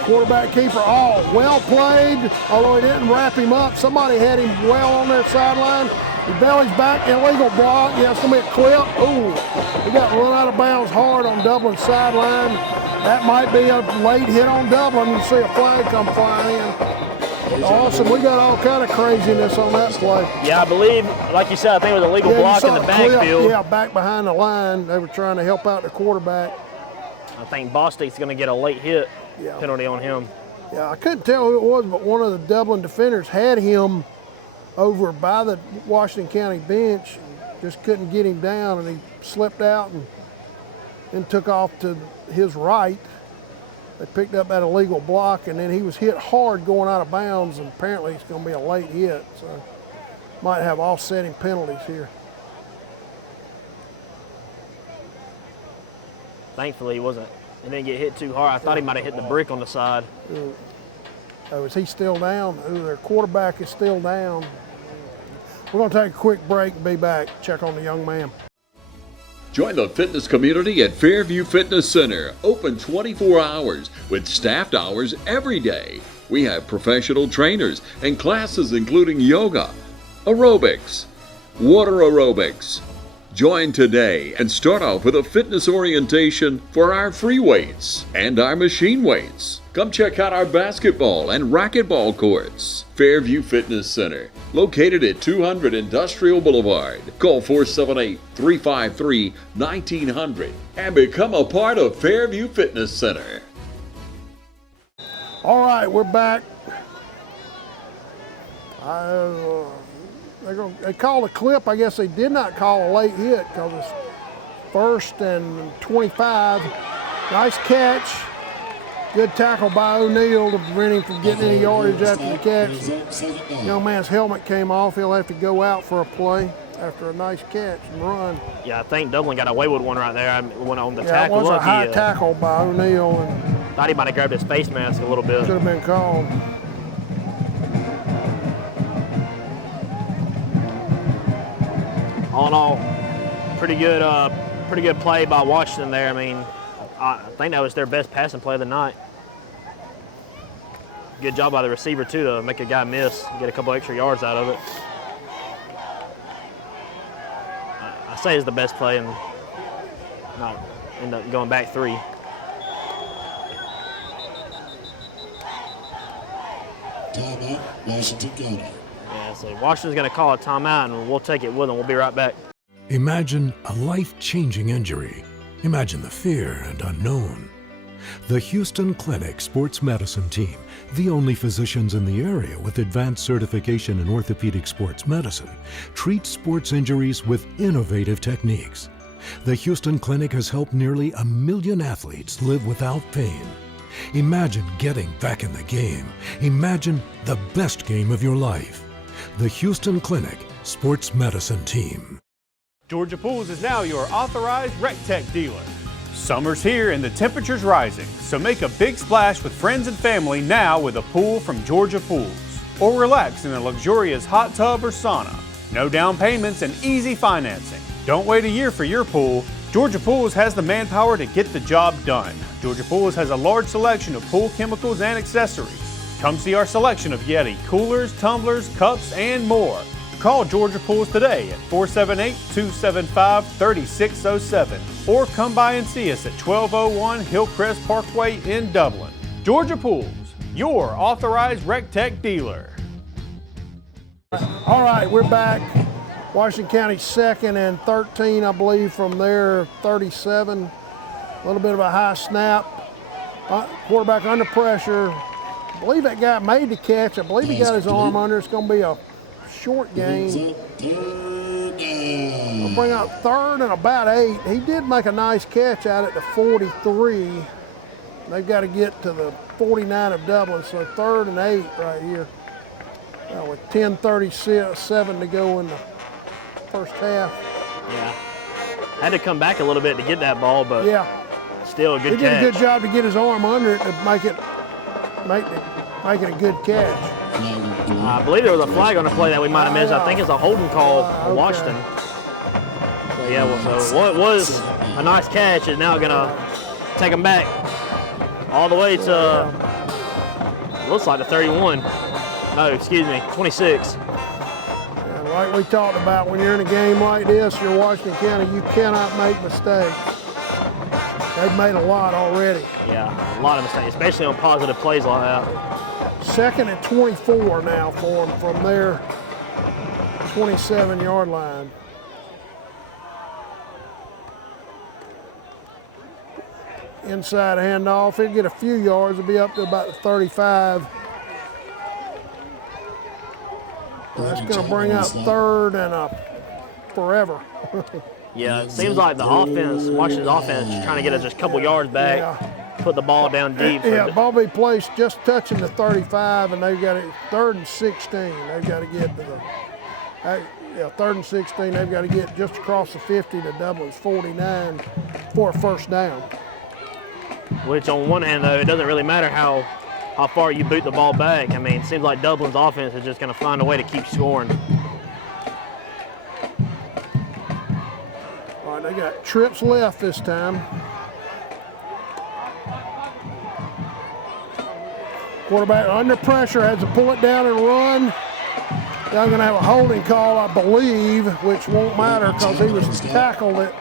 Quarterback keeper, all well played, although he didn't wrap him up. Somebody had him well on their sideline. He bellies back, illegal block. Yeah, it's going to be a clip. Ooh, he got run out of bounds hard on Dublin's sideline. That might be a late hit on Dublin. You see a flag come flying in. Awesome, we got all kind of craziness on that play. Yeah, I believe, like you said, I think it was a legal block in the backfield. Yeah, back behind the line. They were trying to help out the quarterback. I think Bostick's going to get a late hit penalty on him. Yeah, I couldn't tell who it was, but one of the Dublin defenders had him over by the Washington County bench, just couldn't get him down, and he slipped out and then took off to his right. They picked up that illegal block, and then he was hit hard going out of bounds, and apparently it's going to be a late hit, so might have offsetting penalties here. Thankfully, he didn't get hit too hard. I thought he might have hit the brick on the side. Oh, is he still down? Ooh, their quarterback is still down. We're going to take a quick break and be back. Check on the young man. Join the fitness community at Fairview Fitness Center, open 24 hours with staffed hours every day. We have professional trainers and classes including yoga, aerobics, water aerobics. Join today and start off with a fitness orientation for our free weights and our machine weights. Come check out our basketball and racquetball courts. Fairview Fitness Center, located at 200 Industrial Boulevard. Call 478-353-1900 and become a part of Fairview Fitness Center. All right, we're back. They called a clip. I guess they did not call a late hit because it's 1st and 25. Nice catch. Good tackle by O'Neal to prevent him from getting any yardage after the catch. Young man's helmet came off. He'll have to go out for a play after a nice catch and run. Yeah, I think Dublin got away with one right there. I went on the Yeah, tackle. it was a high tackle by O'Neal. Thought he might have grabbed his face mask a little bit. Should have been called. All in all, pretty good play by Washington there. I mean, I think that was their best passing play of the night. Good job by the receiver, too, to make a guy miss, get a couple extra yards out of it. I say it's the best play and not end up going back 3. Timeout, Washington County. Yeah, so Washington's going to call a timeout, and we'll take it with them. We'll be right back. Imagine a life-changing injury. Imagine the fear and unknown. The Houston Clinic Sports Medicine Team, the only physicians in the area with advanced certification in orthopedic sports medicine, treats sports injuries with innovative techniques. The Houston Clinic has helped nearly 1 million athletes live without pain. Imagine getting back in the game. Imagine the best game of your life. The Houston Clinic Sports Medicine Team. Georgia Pools is now your authorized RecTech dealer. Summer's here and the temperature's rising, so make a big splash with friends and family now with a pool from Georgia Pools. Or relax in a luxurious hot tub or sauna. No down payments and easy financing. Don't wait a year for your pool. Georgia Pools has the manpower to get the job done. Georgia Pools has a large selection of pool chemicals and accessories. Come see our selection of Yeti coolers, tumblers, cups, and more. Call Georgia Pools today at 478-275-3607 or come by and see us at 1201 Hillcrest Parkway in Dublin. Georgia Pools, your authorized RecTech dealer. All right, we're back. Washington County 2nd and 13, I believe, from their 37. A little bit of a high snap. Quarterback under pressure. I believe that guy made the catch. I believe he got his arm under. It's going to be a short game. We'll bring up 3rd and about 8. He did make a nice catch out at the 43. They've got to get to the 49 of Dublin, so 3rd and 8 right here. With 10:37 to go in the first half. Yeah. Had to come back a little bit to get that ball, but yeah, still a good catch. He did a good job to get his arm under it to make it a good catch. I believe there was a flag on the play that we might have missed. I think it's a holding call for Washington. So yeah, so what was a nice catch is now going to take them back all the way to, looks like the 31. No, excuse me, 26. Yeah, like we talked about, when you're in a game like this, you're Washington County, you cannot make mistakes. They've made a lot already. Yeah, a lot of mistakes, especially on positive plays like that. 2nd and 24 now for them from their 27-yard line. Inside handoff, he'll get a few yards, it'll be up to about the 35. That's going to bring up 3rd and forever. Yeah, it seems like the offense, Washington's offense, is trying to get us just a couple yards back, put the ball down deep. Yeah, ball be placed just touching the 35, and they've got it 3rd and 16. They've got to get to the, 3rd and 16. They've got to get just across the 50 to Dublin's 49 for a first down. Which on one hand, though, it doesn't really matter how far you boot the ball back. I mean, it seems like Dublin's offense is just going to find a way to keep scoring. All right, they got trips left this time. Quarterback under pressure, has to pull it down and run. They're going to have a holding call, I believe, which won't matter because he was tackled it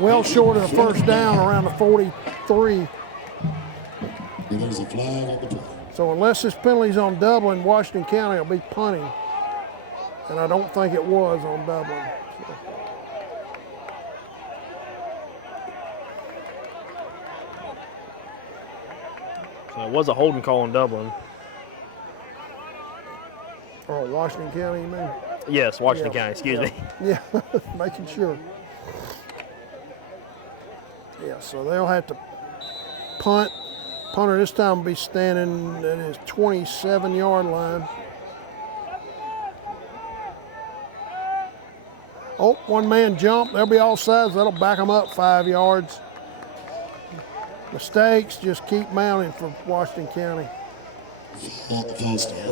well short of the first down around the 43. There's a flag on the play. So unless this penalty's on Dublin, Washington County will be punting. And I don't think it was on Dublin. So it was a holding call on Dublin. Oh, Washington County, you mean? Yes, Washington County, excuse me. Yeah, making sure. Yeah, so they'll have to punt. Punter this time will be standing at his 27-yard line. Oh, one man jump. They'll be all sides. That'll back them up 5 yards. Mistakes just keep mounting for Washington County.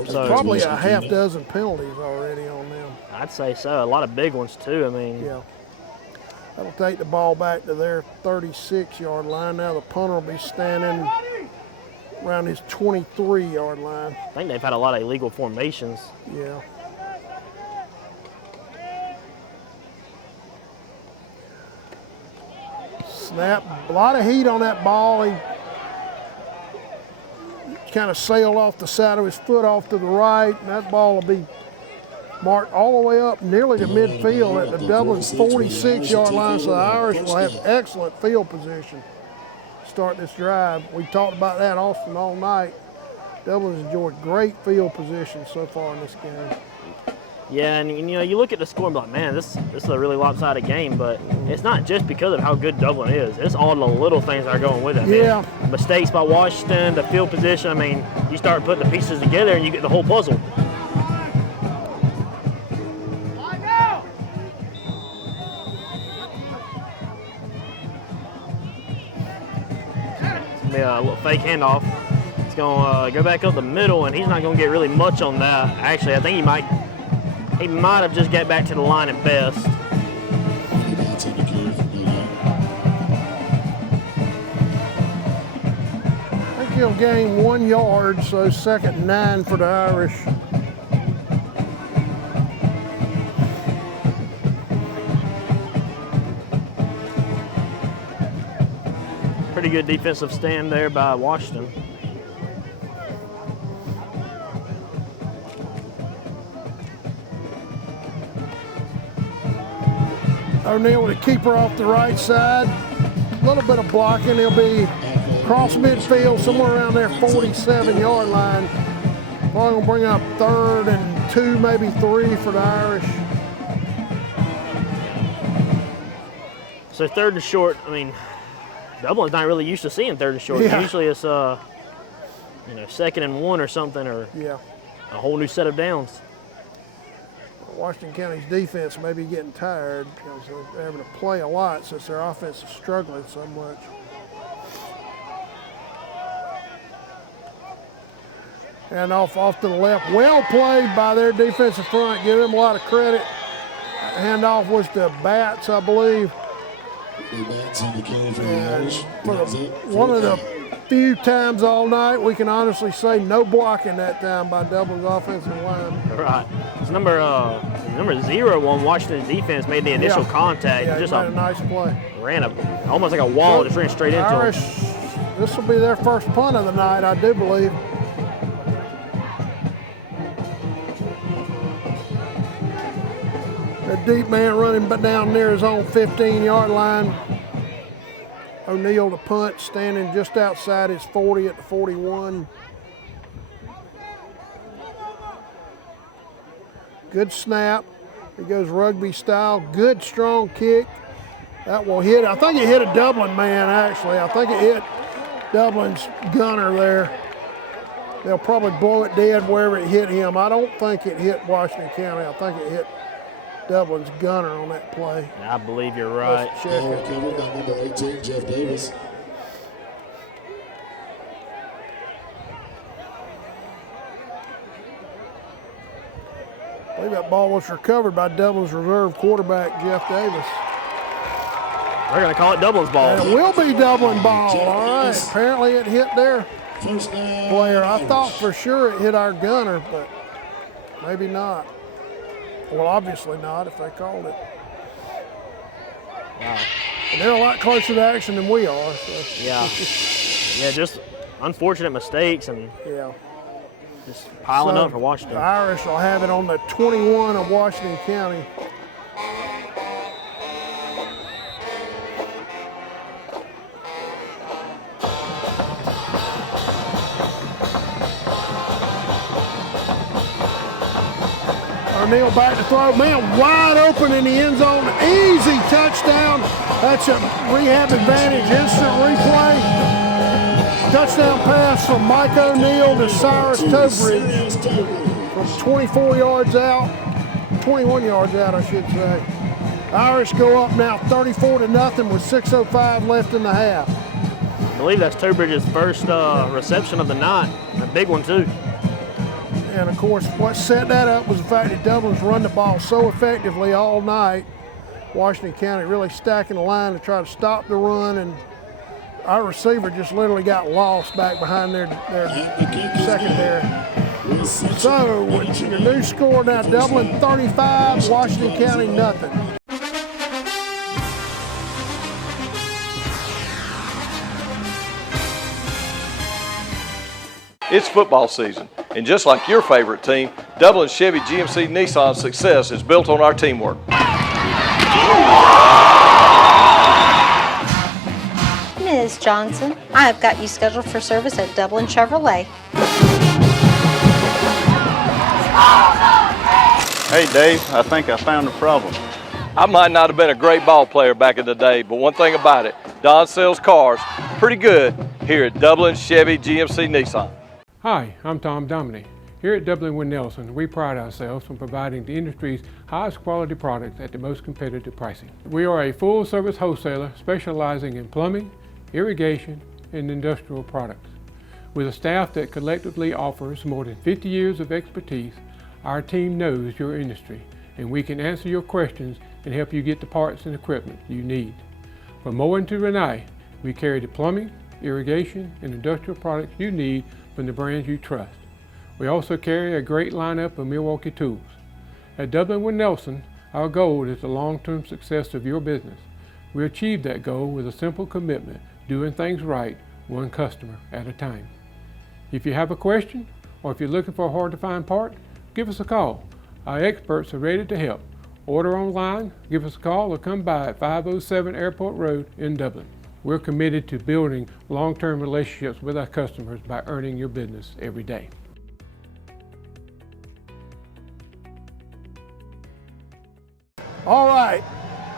So probably a half dozen penalties already on them. I'd say so. A lot of big ones too. I mean, yeah. That'll take the ball back to their 36-yard line. Now the punter will be standing around his 23-yard line. I think they've had a lot of illegal formations. Yeah. Snap, a lot of heat on that ball. He kind of sailed off the side of his foot off to the right, and that ball will be marked all the way up nearly to midfield at the Dublin's 46-yard line, so the Irish will have excellent field position to start this drive. We talked about that, Austin, all night. Dublin's enjoyed great field position so far in this game. Yeah, and you know, you look at the score and be like, man, this is a really lopsided game, but it's not just because of how good Dublin is. It's all the little things that are going with it. Yeah. Man. Mistakes by Washington, the field position. I mean, you start putting the pieces together and you get the whole puzzle. Yeah, a little fake handoff. It's going to go back up the middle, and he's not going to get really much on that. Actually, I think he might have just got back to the line at best. I think he'll gain 1 yard, so 2nd and 9 for the Irish. Pretty good defensive stand there by Washington. O'Neal with a keeper off the right side. A little bit of blocking. He'll be across midfield, somewhere around their 47-yard line. Probably going to bring up 3rd and 2, maybe 3 for the Irish. So 3rd and short, I mean, Dublin's not really used to seeing 3rd and short. Yeah. Usually it's, 2nd and 1 or something, or a whole new set of downs. Washington County's defense may be getting tired because they're having to play a lot since their offense is struggling so much. And off to the left. Well played by their defensive front. Give them a lot of credit. Handoff was to Bats, I believe. And one of the few times all night we can honestly say no blocking that time by Dublin's offensive line. Right. It's number 0 on Washington's defense made the initial contact. Yeah, just made a nice play. Ran almost like a wall, just ran straight into Irish, him. This will be their first punt of the night, I do believe. A deep man running but down near his own 15-yard line. O'Neal to punt, standing just outside his 40 at the 41. Good snap. He goes rugby style. Good strong kick. That will hit. I think it hit a Dublin man, actually. I think it hit Dublin's gunner there. They'll probably blow it dead wherever it hit him. I don't think it hit Washington County. I think it hit Dublin's gunner on that play. I believe you're right. Let's check it. Covered by number 18, Jeff Davis. I believe that ball was recovered by Dublin's reserve quarterback, Jeff Davis. They're going to call it Dublin's ball. And it will be Dublin ball, all right. Apparently it hit their player. I thought for sure it hit our gunner, but maybe not. Well, obviously not if they called it. Wow. And they're a lot closer to action than we are. So. Yeah. Yeah, just unfortunate mistakes and just piling up for Washington. The Irish will have it on the 21 of Washington County. O'Neal back to throw. Man, wide open in the end zone. Easy touchdown. That's a rehab advantage. Instant replay. Touchdown pass from Mike O'Neal to Cyrus Tobridge from 24 yards out. 21 yards out, I should say. Irish go up now 34-0 with 6:05 left in the half. I believe that's Tobridge's first reception of the night. A big one, too. And of course, what set that up was the fact that Dublin's run the ball so effectively all night. Washington County really stacking the line to try to stop the run, and our receiver just literally got lost back behind their secondary. So, with your new score now, Dublin 35, Washington County nothing. It's football season, and just like your favorite team, Dublin Chevy GMC Nissan's success is built on our teamwork. Ms. Johnson, I have got you scheduled for service at Dublin Chevrolet. Hey Dave, I think I found the problem. I might not have been a great ball player back in the day, but one thing about it, Don sells cars pretty good here at Dublin Chevy GMC Nissan. Hi, I'm Tom Dominy. Here at Dublin Wynn Nelson, we pride ourselves on providing the industry's highest quality products at the most competitive pricing. We are a full-service wholesaler specializing in plumbing, irrigation, and industrial products. With a staff that collectively offers more than 50 years of expertise, our team knows your industry, and we can answer your questions and help you get the parts and equipment you need. From mowing to Renee, we carry the plumbing, irrigation, and industrial products you need from the brands you trust. We also carry a great lineup of Milwaukee tools. At Dublin Wynn Nelson, our goal is the long-term success of your business. We achieve that goal with a simple commitment, doing things right, one customer at a time. If you have a question, or if you're looking for a hard-to-find part, give us a call. Our experts are ready to help. Order online, give us a call, or come by at 507 Airport Road in Dublin. We're committed to building long-term relationships with our customers by earning your business every day. All right,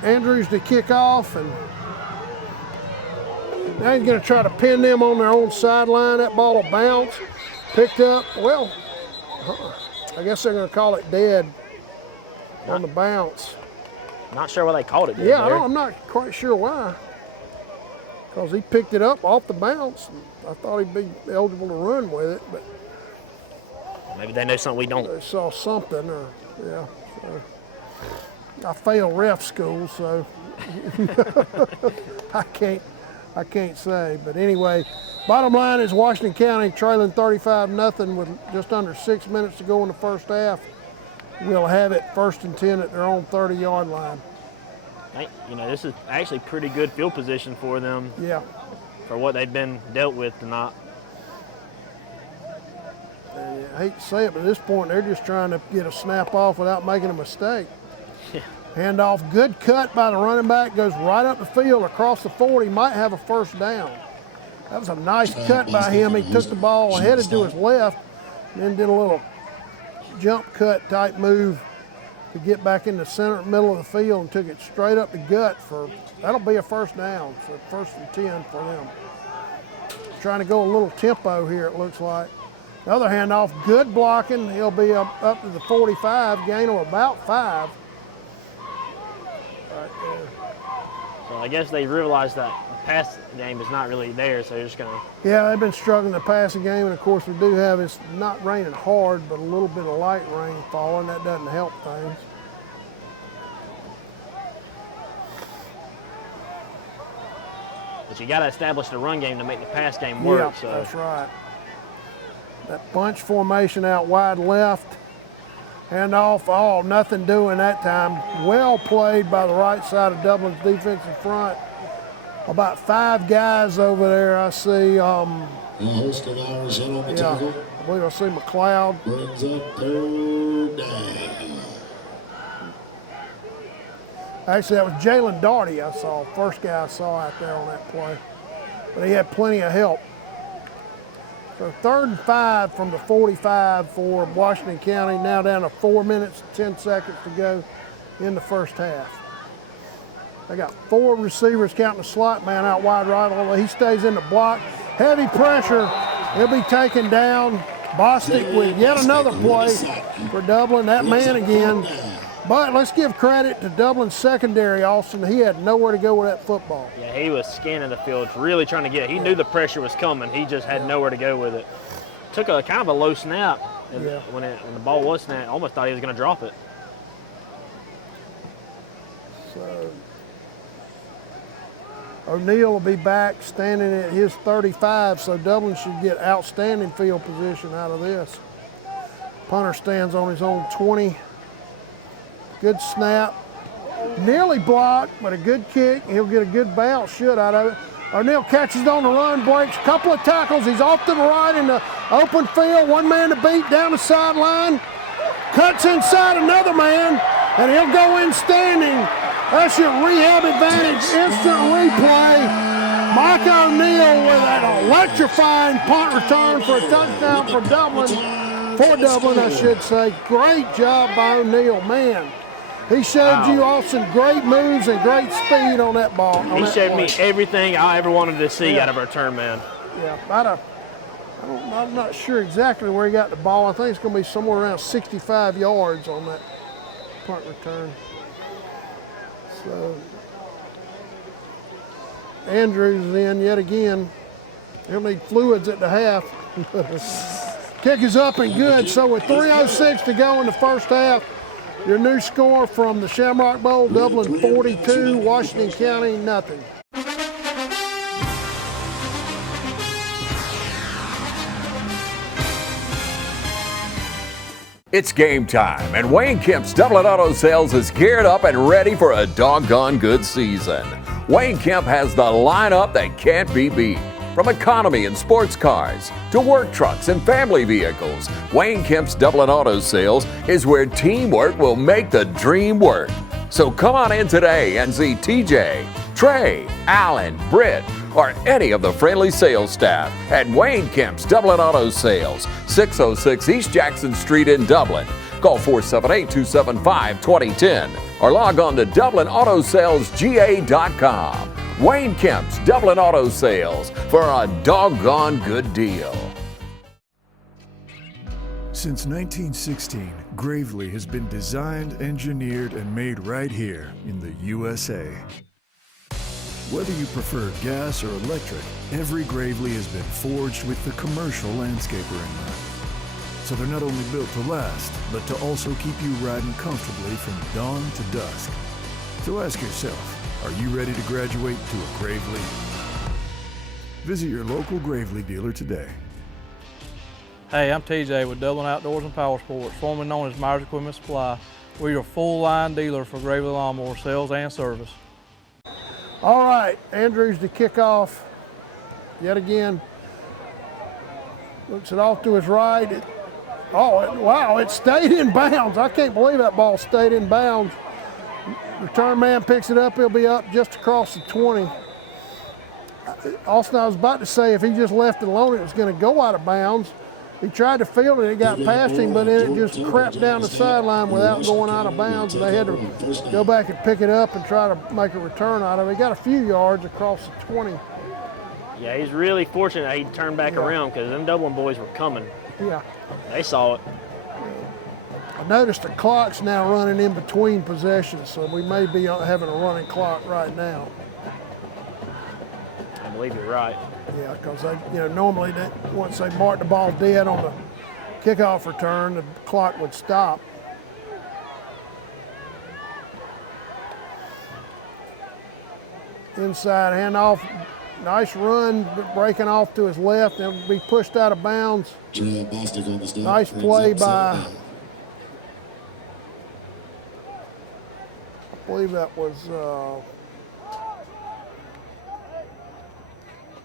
Andrews to kick off, and now he's going to try to pin them on their own sideline. That ball will bounce, picked up. Well, I guess they're going to call it dead on the bounce. Not sure why they called it dead. Yeah, I'm not quite sure why. Because he picked it up off the bounce. I thought he'd be eligible to run with it, but maybe they know something we don't. They saw something, or yeah. So I failed ref school, so I can't say. But anyway, bottom line is Washington County trailing 35-0 with just under 6 minutes to go in the first half. We'll have it 1st and 10 at their own 30-yard line. You know, this is actually pretty good field position for them. Yeah. For what they've been dealt with tonight. I hate to say it, but at this point, they're just trying to get a snap off without making a mistake. Yeah. Handoff, good cut by the running back, goes right up the field across the 40, might have a first down. That was a nice cut by him. He took the ball, headed to his left, and then did a little jump cut type move to get back in the center, middle of the field, and took it straight up the gut for, that'll be a first down, so 1st and 10 for them. Trying to go a little tempo here, it looks like. The other handoff, good blocking. He'll be up to the 45, gain of about 5. Right there. So I guess they realized that the pass game is not really there, so they're just going to. Yeah, they've been struggling to pass the game, and of course we do have, it's not raining hard, but a little bit of light rain falling. That doesn't help things. But you got to establish the run game to make the pass game work. Yeah, so. that's right. That bunch formation out wide left. Hand off, nothing doing that time. Well played by the right side of Dublin's defensive front. About 5 guys over there, I see. A host of ours in on the tackle. I believe I see McLeod. Brings up 3rd down. Actually, that was Jalen Darty I saw. First guy I saw out there on that play. But he had plenty of help. So 3rd and 5 from the 45 for Washington County. Now down to 4 minutes, 10 seconds to go in the first half. They got 4 receivers counting the slot man out wide right, although he stays in the block. Heavy pressure. He'll be taken down. Bostic with yet another play for Dublin. That man again. But let's give credit to Dublin's secondary, Austin. He had nowhere to go with that football. Yeah, he was scanning the field, really trying to get it. He knew the pressure was coming. He just had nowhere to go with it. Took a kind of a low snap when the ball was snapped. Almost thought he was going to drop it. So O'Neill will be back standing at his 35, so Dublin should get outstanding field position out of this. Punter stands on his own 20. Good snap. Nearly blocked, but a good kick. He'll get a good bounce, should, out of it. O'Neill catches on the run, breaks a couple of tackles. He's off to the right in the open field. One man to beat down the sideline. Cuts inside another man, and he'll go in standing. That's your rehab advantage, instant replay. Mike O'Neill with an electrifying punt return for a touchdown for Dublin. For Dublin, I should say. Great job by O'Neill, man. He showed you all some great moves and great speed on that ball. He showed me everything I ever wanted to see out of a return man. Yeah, I'm not sure exactly where he got the ball. I think it's going to be somewhere around 65 yards on that punt return. So Andrews is in yet again. He'll need fluids at the half. Kick is up and good. So with 3:06 to go in the first half, your new score from the Shamrock Bowl, Dublin 42, Washington County nothing. It's game time, and Wayne Kemp's Dublin Auto Sales is geared up and ready for a doggone good season. Wayne Kemp has the lineup that can't be beat. From economy and sports cars to work trucks and family vehicles, Wayne Kemp's Dublin Auto Sales is where teamwork will make the dream work. So come on in today and see TJ, Trey, Alan, Britt, or any of the friendly sales staff at Wayne Kemp's Dublin Auto Sales, 606 East Jackson Street in Dublin. Call 478-275-2010 or log on to DublinAutoSalesGA.com. Wayne Kemp's Dublin Auto Sales for a doggone good deal. Since 1916, Gravely has been designed, engineered, and made right here in the USA. Whether you prefer gas or electric, every Gravely has been forged with the commercial landscaper in mind. So they're not only built to last, but to also keep you riding comfortably from dawn to dusk. So ask yourself, are you ready to graduate to a Gravely? Visit your local Gravely dealer today. Hey, I'm TJ with Dublin Outdoors and Power Sports, formerly known as Myers Equipment Supply. We're your full-line dealer for Gravely lawnmower sales and service. All right, Andrews to kick off yet again. Looks it off to his right. Wow, it stayed in bounds. I can't believe that ball stayed in bounds. Return man picks it up. He'll be up just across the 20. Austin, I was about to say if he just left it alone, it was going to go out of bounds. He tried to field it, it got past him, but then it just crept down the sideline without going out of bounds. They had to go back and pick it up and try to make a return out of it. He got a few yards across the 20. Yeah, he's really fortunate that he turned back around because them Dublin boys were coming. Yeah. They saw it. I noticed the clock's now running in between possessions, so we may be having a running clock right now. I believe you're right. Yeah, because normally once they mark the ball dead on the kickoff return, the clock would stop. Inside handoff, nice run, breaking off to his left, and be pushed out of bounds. Nice play by, I believe that was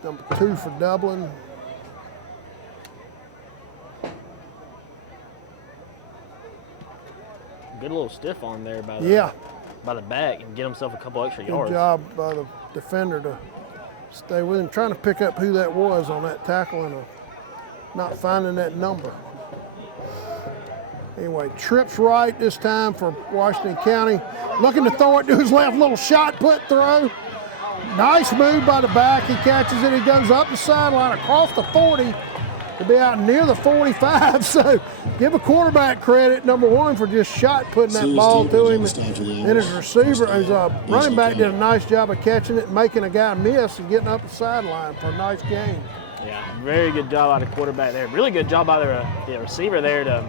number 2 for Dublin. Good little stiff on there by the, by the back and get himself a couple extra yards. Good job by the defender to stay with him, trying to pick up who that was on that tackle and not finding that number. Anyway, trips right this time for Washington County. Looking to throw it to his left, little shot put throw. Nice move by the back. He catches it. He goes up the sideline across the 40 to be out near the 45. So give a quarterback credit, number 1, for just shot putting that ball to him. And his receiver, his running back did a nice job of catching it and making a guy miss and getting up the sideline for a nice game. Yeah, very good job by the quarterback there. Really good job by the receiver there to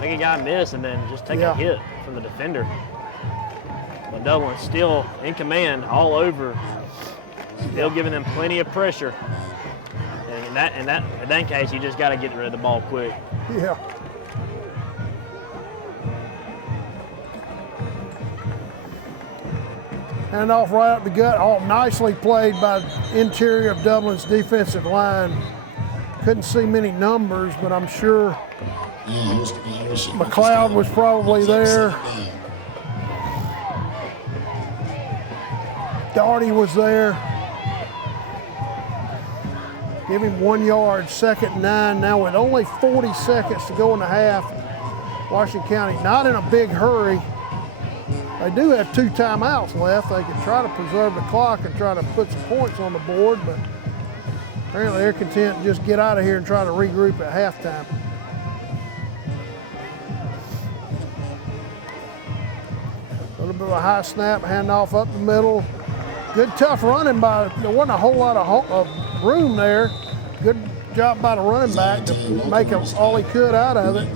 make a guy miss and then just take a hit from the defender. But Dublin's still in command all over Still giving them plenty of pressure. And in that case, you just got to get rid of the ball quick. Yeah. Hand off right up the gut. All nicely played by the interior of Dublin's defensive line. Couldn't see many numbers, but I'm sure McLeod was probably there. Daugherty was there. Give him 1 yard, 2nd and 9. Now with only 40 seconds to go in the half, Washington County not in a big hurry. They do have 2 timeouts left. They could try to preserve the clock and try to put some points on the board, but apparently they're content to just get out of here and try to regroup at halftime. A little bit of a high snap, handoff up the middle. Good tough running by, there wasn't a whole lot of room there. Good job by the running back to make all he could out of it.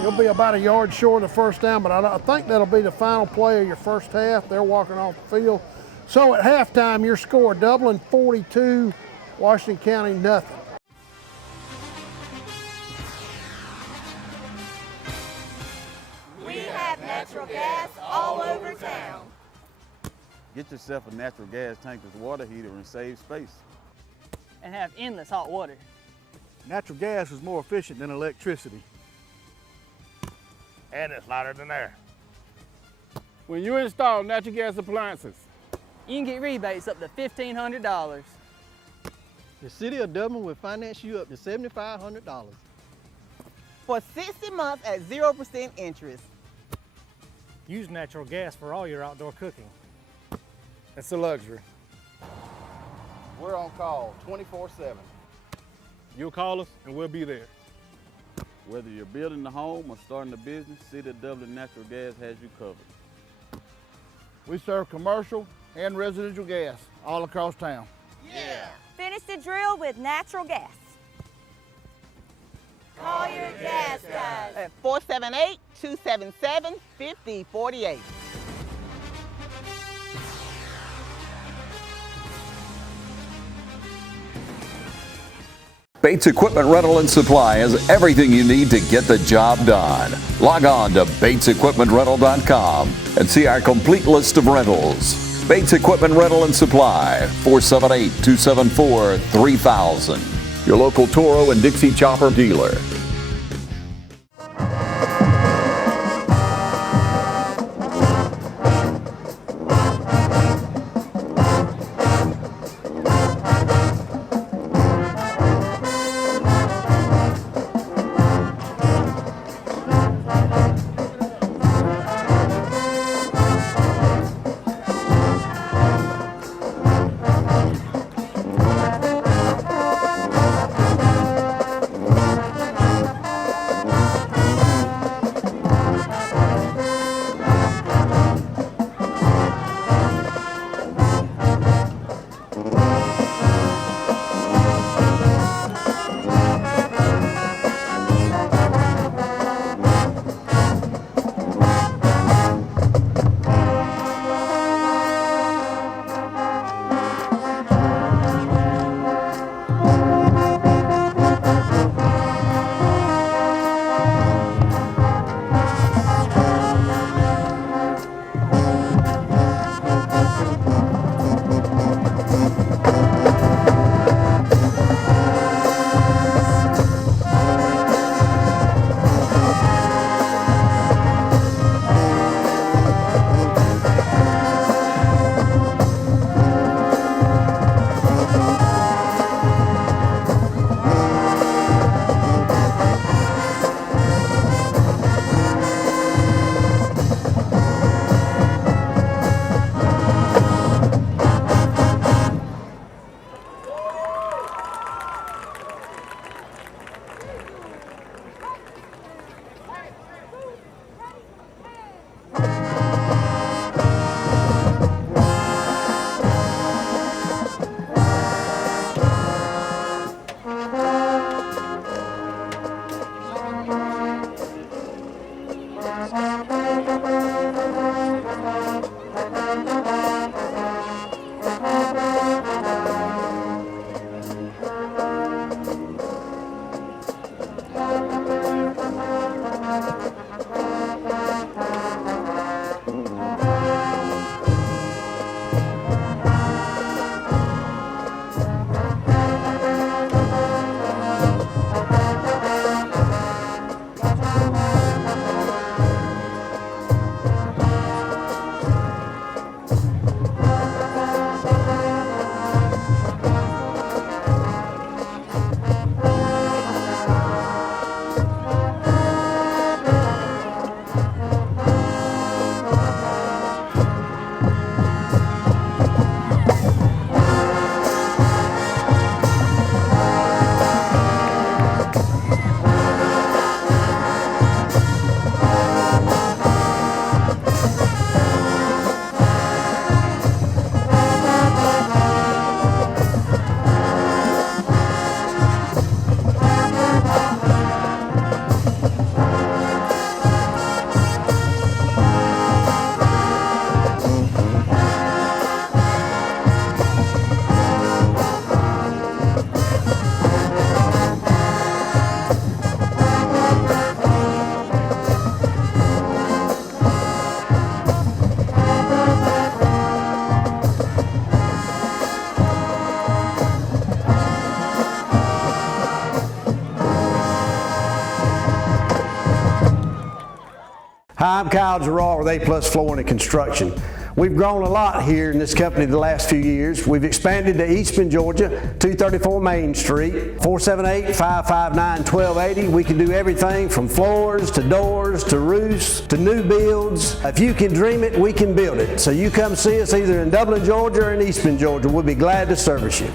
He'll be about a yard short of the first down, but I think that'll be the final play of your first half. They're walking off the field. So at halftime, your score, Dublin 42, Washington County nothing. We have natural gas all over town. Get yourself a natural gas tank with a water heater and save space. And have endless hot water. Natural gas is more efficient than electricity. And it's lighter than air. When you install natural gas appliances, You can get rebates up to $1,500. The City of Dublin will finance you up to $7,500. For 60 months at 0% interest. Use natural gas for all your outdoor cooking. It's a luxury. We're on call 24/7. You'll call us and we'll be there. Whether you're building a home or starting a business, City of Dublin Natural Gas has you covered. We serve commercial and residential gas all across town. Yeah. Finish the drill with natural gas. Call your gas guys. At 478-277-5048. Bates Equipment Rental and Supply has everything you need to get the job done. Log on to BatesEquipmentRental.com and see our complete list of rentals. Bates Equipment Rental and Supply, 478-274-3000. Your local Toro and Dixie Chopper dealer. Hi, I'm Kyle Gerard with A+ Flooring and Construction. We've grown a lot here in this company the last few years. We've expanded to Eastman, Georgia, 234 Main Street, 478-559-1280. We can do everything from floors to doors to roofs to new builds. If you can dream it, we can build it. So you come see us either in Dublin, Georgia or in Eastman, Georgia. We'll be glad to service you.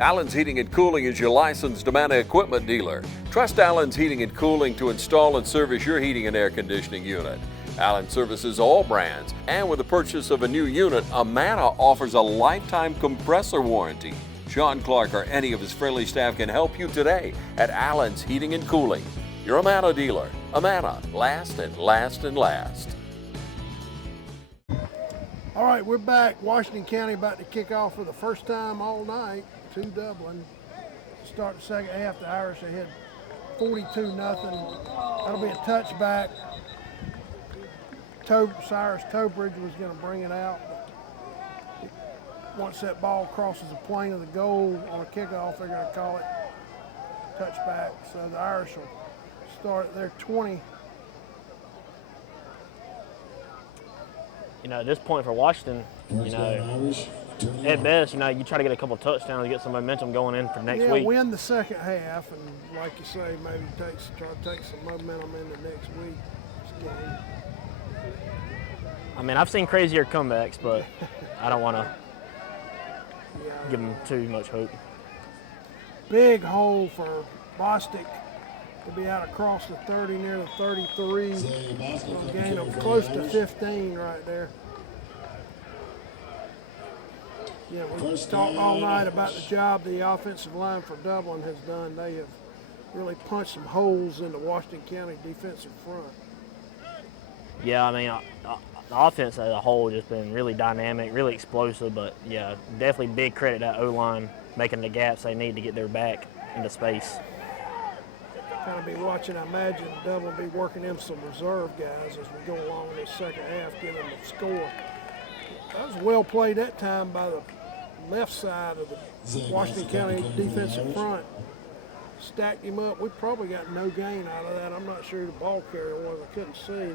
Allen's Heating and Cooling is your licensed Amana equipment dealer. Trust Allen's Heating and Cooling to install and service your heating and air conditioning unit. Allen services all brands, and with the purchase of a new unit, Amana offers a lifetime compressor warranty. Sean Clark or any of his friendly staff can help you today at Allen's Heating and Cooling. Your Amana dealer. Amana, last and last and last. All right, we're back. Washington County about to kick off for the first time all night to Dublin. Start the second half, the Irish ahead 42-0. That'll be a touchback. Cyrus Tobridge was going to bring it out. Once that ball crosses the plane of the goal on a kickoff, they're going to call it touchback. So the Irish will start at their 20. You know, at this point for Washington, you know, at best, you know, you try to get a couple touchdowns to get some momentum going in for next week. Yeah, win the second half, and like you say, maybe try to take some momentum into next week's game. I mean, I've seen crazier comebacks, but I don't want to give them too much hope. Big hole for Bostic to be out across the 30 near the 33. A gain of close to 15 right there. Yeah, we talked all night about the job the offensive line for Dublin has done. They have really punched some holes in the Washington County defensive front. Yeah, I mean, the offense as a whole just been really dynamic, really explosive, but yeah, definitely big credit to that O-line making the gaps they need to get their back into space. Kind of be watching, I imagine Dublin be working in some reserve guys as we go along in the second half, giving them the score. That was well played that time by the left side of the Washington County defensive front. Stacked him up. We probably got no gain out of that. I'm not sure who the ball carrier was. I couldn't see.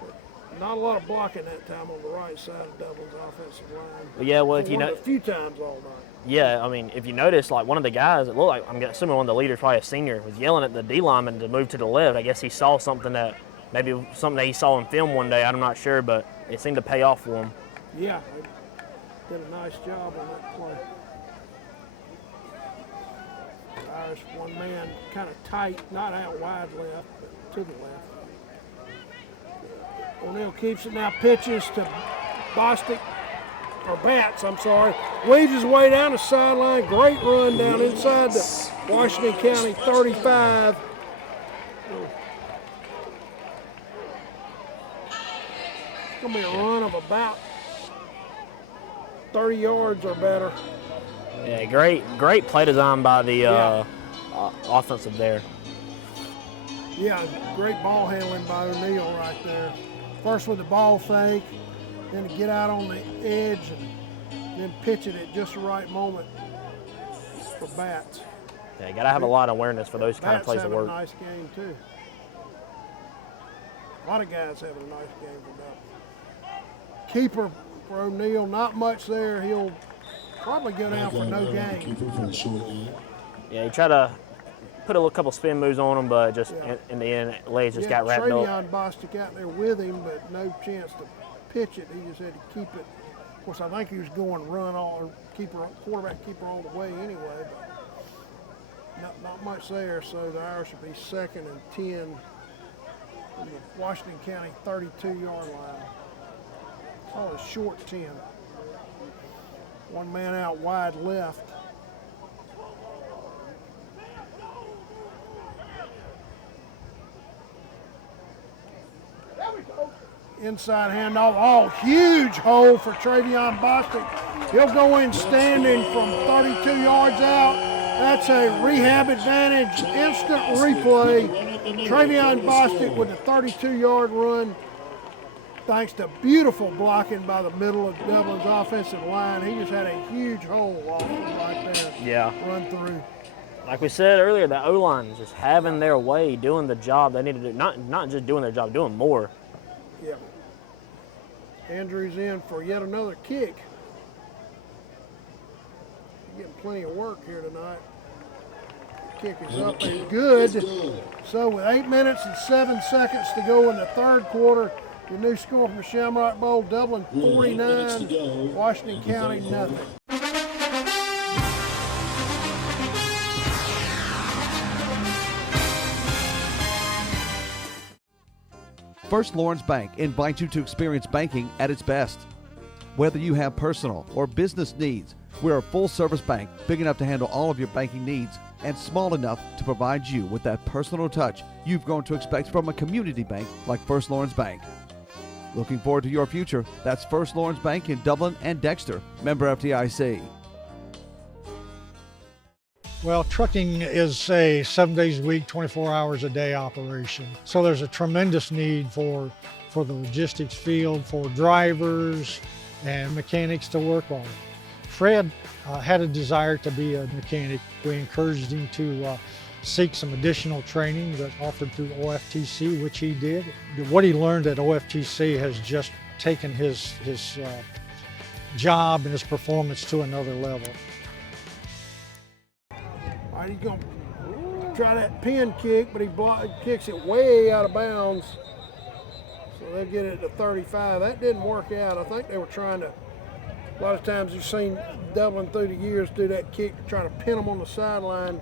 But not a lot of blocking that time on the right side of Dublin's offensive line. Yeah, well, if you know, a few times all night. Yeah, I mean, if you notice, like one of the guys, it looked like, I'm assuming one of the leaders, probably a senior, was yelling at the D lineman to move to the left. I guess he saw something that maybe something that he saw in film one day. I'm not sure, but it seemed to pay off for him. Yeah, they did a nice job on that play. The Irish one man kind of tight, not out wide left, but to the left. O'Neill keeps it now, pitches to Bostic. Or Bats, I'm sorry, weaves his way down the sideline. Great run down inside the Washington County 35. It's going to be a run of about 30 yards or better. Yeah, great play design by the offensive there. Yeah, great ball handling by O'Neill right there. First with the ball fake. Then to get out on the edge and then pitch it at just the right moment for Bats. Yeah, you got to have a lot of awareness for those kind of plays to work. Bats having a nice game, too. A lot of guys having a nice game for Bats. Keeper for O'Neill, not much there. He'll probably go down for no gain. Yeah, he tried to put a couple spin moves on him, but just in the end, legs just got wrapped up. Travion Bostic out there with him, but no chance to pitch it. He just had to keep it. Of course, I think he was going quarterback keeper all the way anyway, but not much there. So the Irish will be 2nd and 10 from the Washington County 32-yard line. Call it a short 10. One man out wide left. Inside handoff, huge hole for Travion Bostic. He'll go in standing from 32 yards out. That's a rehab advantage, instant replay. Travion Bostic with a 32-yard run, thanks to beautiful blocking by the middle of Dublin's offensive line. He just had a huge hole off right there. Yeah. Run through. like we said earlier, the O-line is just having their way, doing the job they need to do. Not just doing their job, doing more. Yeah. Andrews in for yet another kick. Getting plenty of work here tonight. The kick is up and good. So with 8 minutes and 7 seconds to go in the third quarter, your new score from the Shamrock Bowl, Dublin 49, Washington County nothing. First Lawrence Bank invites you to experience banking at its best. Whether you have personal or business needs, we're a full-service bank big enough to handle all of your banking needs and small enough to provide you with that personal touch you've grown to expect from a community bank like First Lawrence Bank. Looking forward to your future? That's First Lawrence Bank in Dublin and Dexter, member FDIC. Well, trucking is a 7 days a week, 24 hours a day operation. So there's a tremendous need for the logistics field, for drivers and mechanics to work on. Fred had a desire to be a mechanic. We encouraged him to seek some additional training that's offered through OFTC, which he did. What he learned at OFTC has just taken his job and his performance to another level. All right, he's going to try that pin kick, but he kicks it way out of bounds. So they'll get it to 35. That didn't work out. I think they were trying to, a lot of times you've seen Dublin through the years do that kick, trying to pin them on the sideline,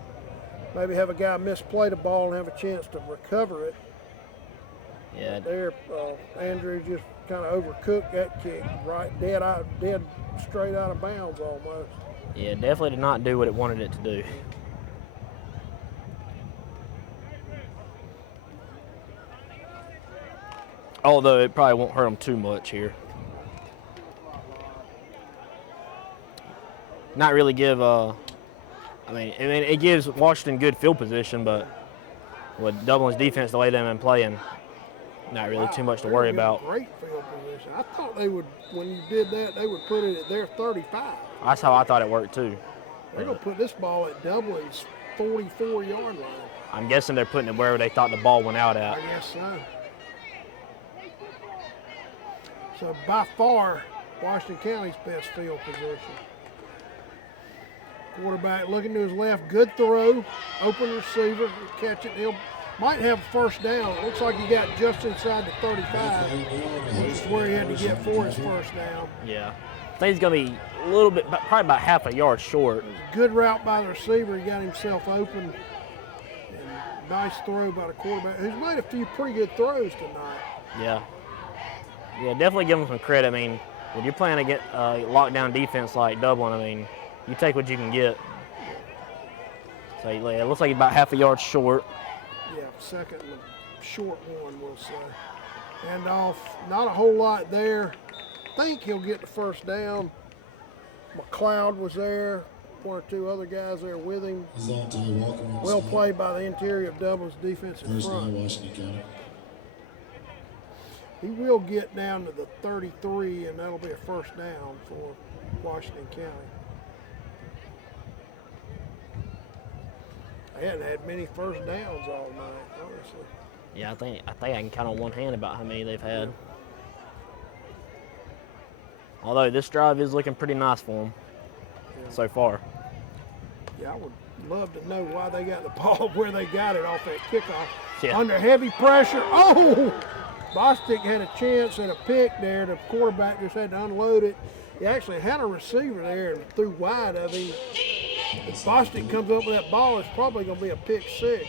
maybe have a guy misplay the ball and have a chance to recover it. Yeah. But there, Andrew just kind of overcooked that kick, right, dead straight out of bounds almost. Yeah, definitely did not do what it wanted it to do. Although it probably won't hurt them too much here. Not really give, I mean, it gives Washington good field position, but with Dublin's defense, the way they've been playing, not really too much to worry about. Great field position. I thought they would, when you did that, they would put it at their 35. That's how I thought it worked too. They're going to put this ball at Dublin's 44-yard line. I'm guessing they're putting it wherever they thought the ball went out at. I guess so. So by far, Washington County's best field position. Quarterback looking to his left, good throw, open receiver, catch it. He'll might have a first down. Looks like he got just inside the 35, which is where he had to get for his first down. Yeah. I think he's going to be a little bit, probably about half a yard short. Good route by the receiver. He got himself open. And nice throw by the quarterback, who's made a few pretty good throws tonight. Yeah. Yeah, definitely give him some credit. I mean, when you're playing a lockdown defense like Dublin, I mean, you take what you can get. So yeah, it looks like he's about half a yard short. Yeah, second and short one, we'll say. And off, not a whole lot there. Think he'll get the first down. McLeod was there, one or two other guys there with him. Well played by the interior of Dublin's defensive front. Washington County. He will get down to the 33, and that'll be a first down for Washington County. They hadn't had many first downs all night, honestly. Yeah, I think I can count on one hand about how many they've had. Although this drive is looking pretty nice for them so far. Yeah, I would love to know why they got the ball where they got it off that kickoff. Yeah. Under heavy pressure. Oh! Bostic had a chance at a pick there. The quarterback just had to unload it. He actually had a receiver there and threw wide of him. If Bostic comes up with that ball, it's probably going to be a pick six.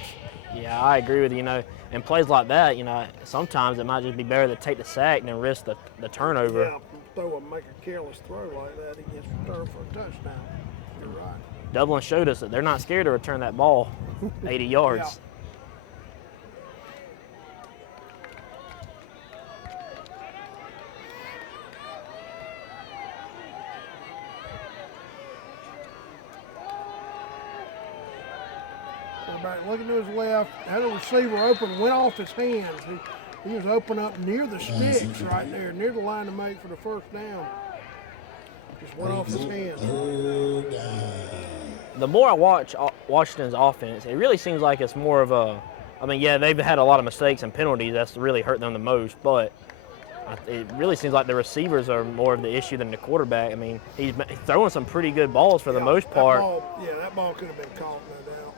Yeah, I agree with you. You know, and plays like that, you know, sometimes it might just be better to take the sack than risk the turnover. Yeah, make a careless throw like that. He gets returned for a touchdown. You're right. Dublin showed us that they're not scared to return that ball 80 yards. Yeah. Looking to his left, had a receiver open, went off his hands. He was open up near the sticks right there, near the line to make for the first down. Just went off his hands. the more I watch Washington's offense, it really seems like it's more of a, I mean, yeah, they've had a lot of mistakes and penalties. That's really hurt them the most, but it really seems like the receivers are more of the issue than the quarterback. I mean, he's throwing some pretty good balls for the most part. That ball could have been caught, no doubt.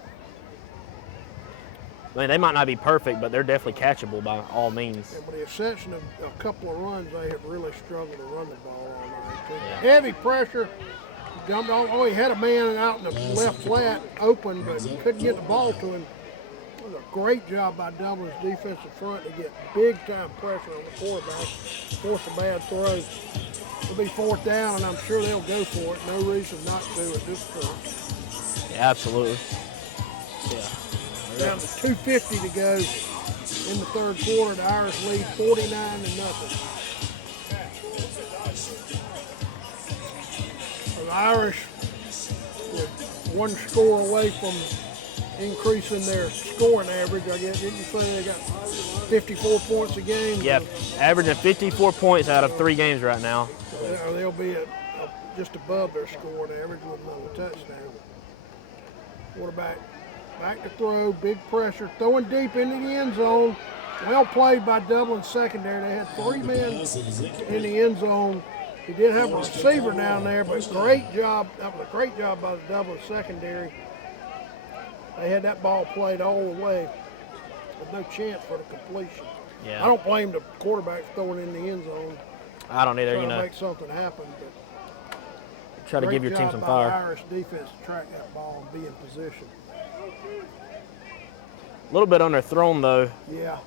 I mean, they might not be perfect, but they're definitely catchable by all means. Yeah, with the exception of a couple of runs, they have really struggled to run the ball all night. Yeah. Heavy pressure. Jumped on. Oh, he had a man out in the left flat open, but couldn't get the ball to him. It was a great job by Dublin's defensive front to get big-time pressure on the quarterback, force a bad throw. It'll be 4th down, and I'm sure they'll go for it. No reason not to at this point. Yeah, absolutely. Yeah. Down to 2:50 to go in the 3rd quarter. The Irish lead 49-0. The Irish were 1 score away from increasing their scoring average. I guess, didn't you say they got 54 points a game? Yep, averaging 54 points out of 3 games right now. They'll be just above their scoring average with another touchdown. Quarterback back to throw, big pressure, throwing deep into the end zone. Well played by Dublin secondary. They had 3 men in the end zone. He did have a receiver down there, but great job. That was a great job by the Dublin secondary. They had that ball played all the way with no chance for the completion. Yeah. I don't blame the quarterback throwing in the end zone. I don't either, to make something happen. But try to give your team some fire. Great job by the Irish defense to track that ball and be in position. A little bit underthrown though. Yeah.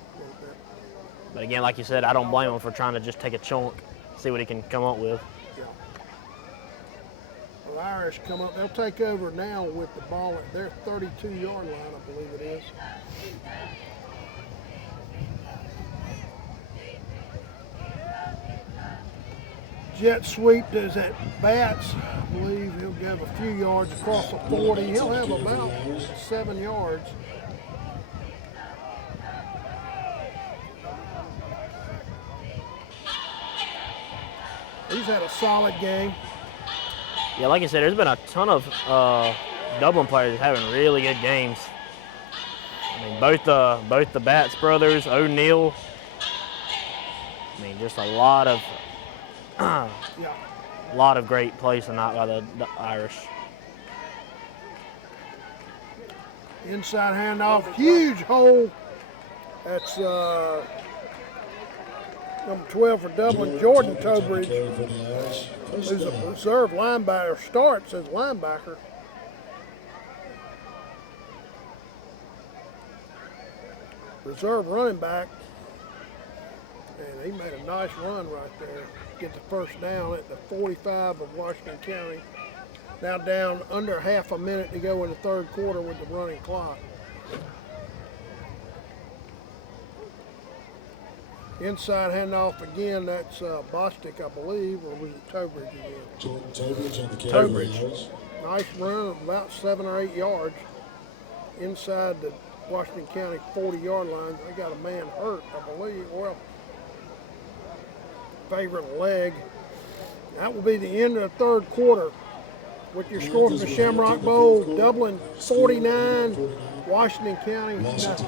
But again, like you said, I don't blame him for trying to just take a chunk, see what he can come up with. Yeah. Well, the Irish come up. They'll take over now with the ball at their 32-yard line, I believe it is. Jet sweep does at bats. I believe he'll give a few yards across the 40. He'll have about 7 yards. He's had a solid game. Yeah, like I said, there's been a ton of Dublin players having really good games. I mean, both the Batts brothers, O'Neal. I mean, just a lot of great plays tonight by the Irish. Inside handoff, huge hole. That's number 12 for Dublin, Jordan Tobridge, who's a reserve linebacker, starts as linebacker. Reserve running back, and he made a nice run right there. Get the first down at the 45 of Washington County. Now down under half a minute to go in the 3rd quarter with the running clock. Inside handoff again, that's Bostic, I believe, or was it Tobridge again? Tobridge on the carry. Tobridge. Nice run of about 7 or 8 yards inside the Washington County 40-yard line. They got a man hurt, I believe. Well, favorite leg. That will be the end of the 3rd quarter. With your score from the Shamrock Bowl, Dublin 49, Washington County nothing.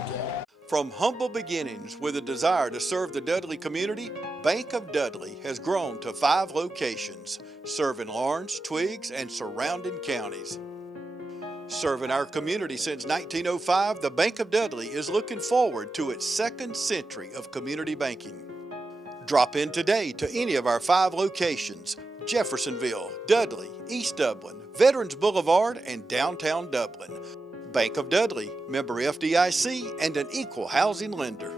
From humble beginnings with a desire to serve the Dudley community, Bank of Dudley has grown to 5 locations, serving Lawrence, Twiggs, and surrounding counties. Serving our community since 1905, the Bank of Dudley is looking forward to its 2nd century of community banking. Drop in today to any of our 5 locations: Jeffersonville, Dudley, East Dublin, Veterans Boulevard, and downtown Dublin. Bank of Dudley, member FDIC, and an equal housing lender.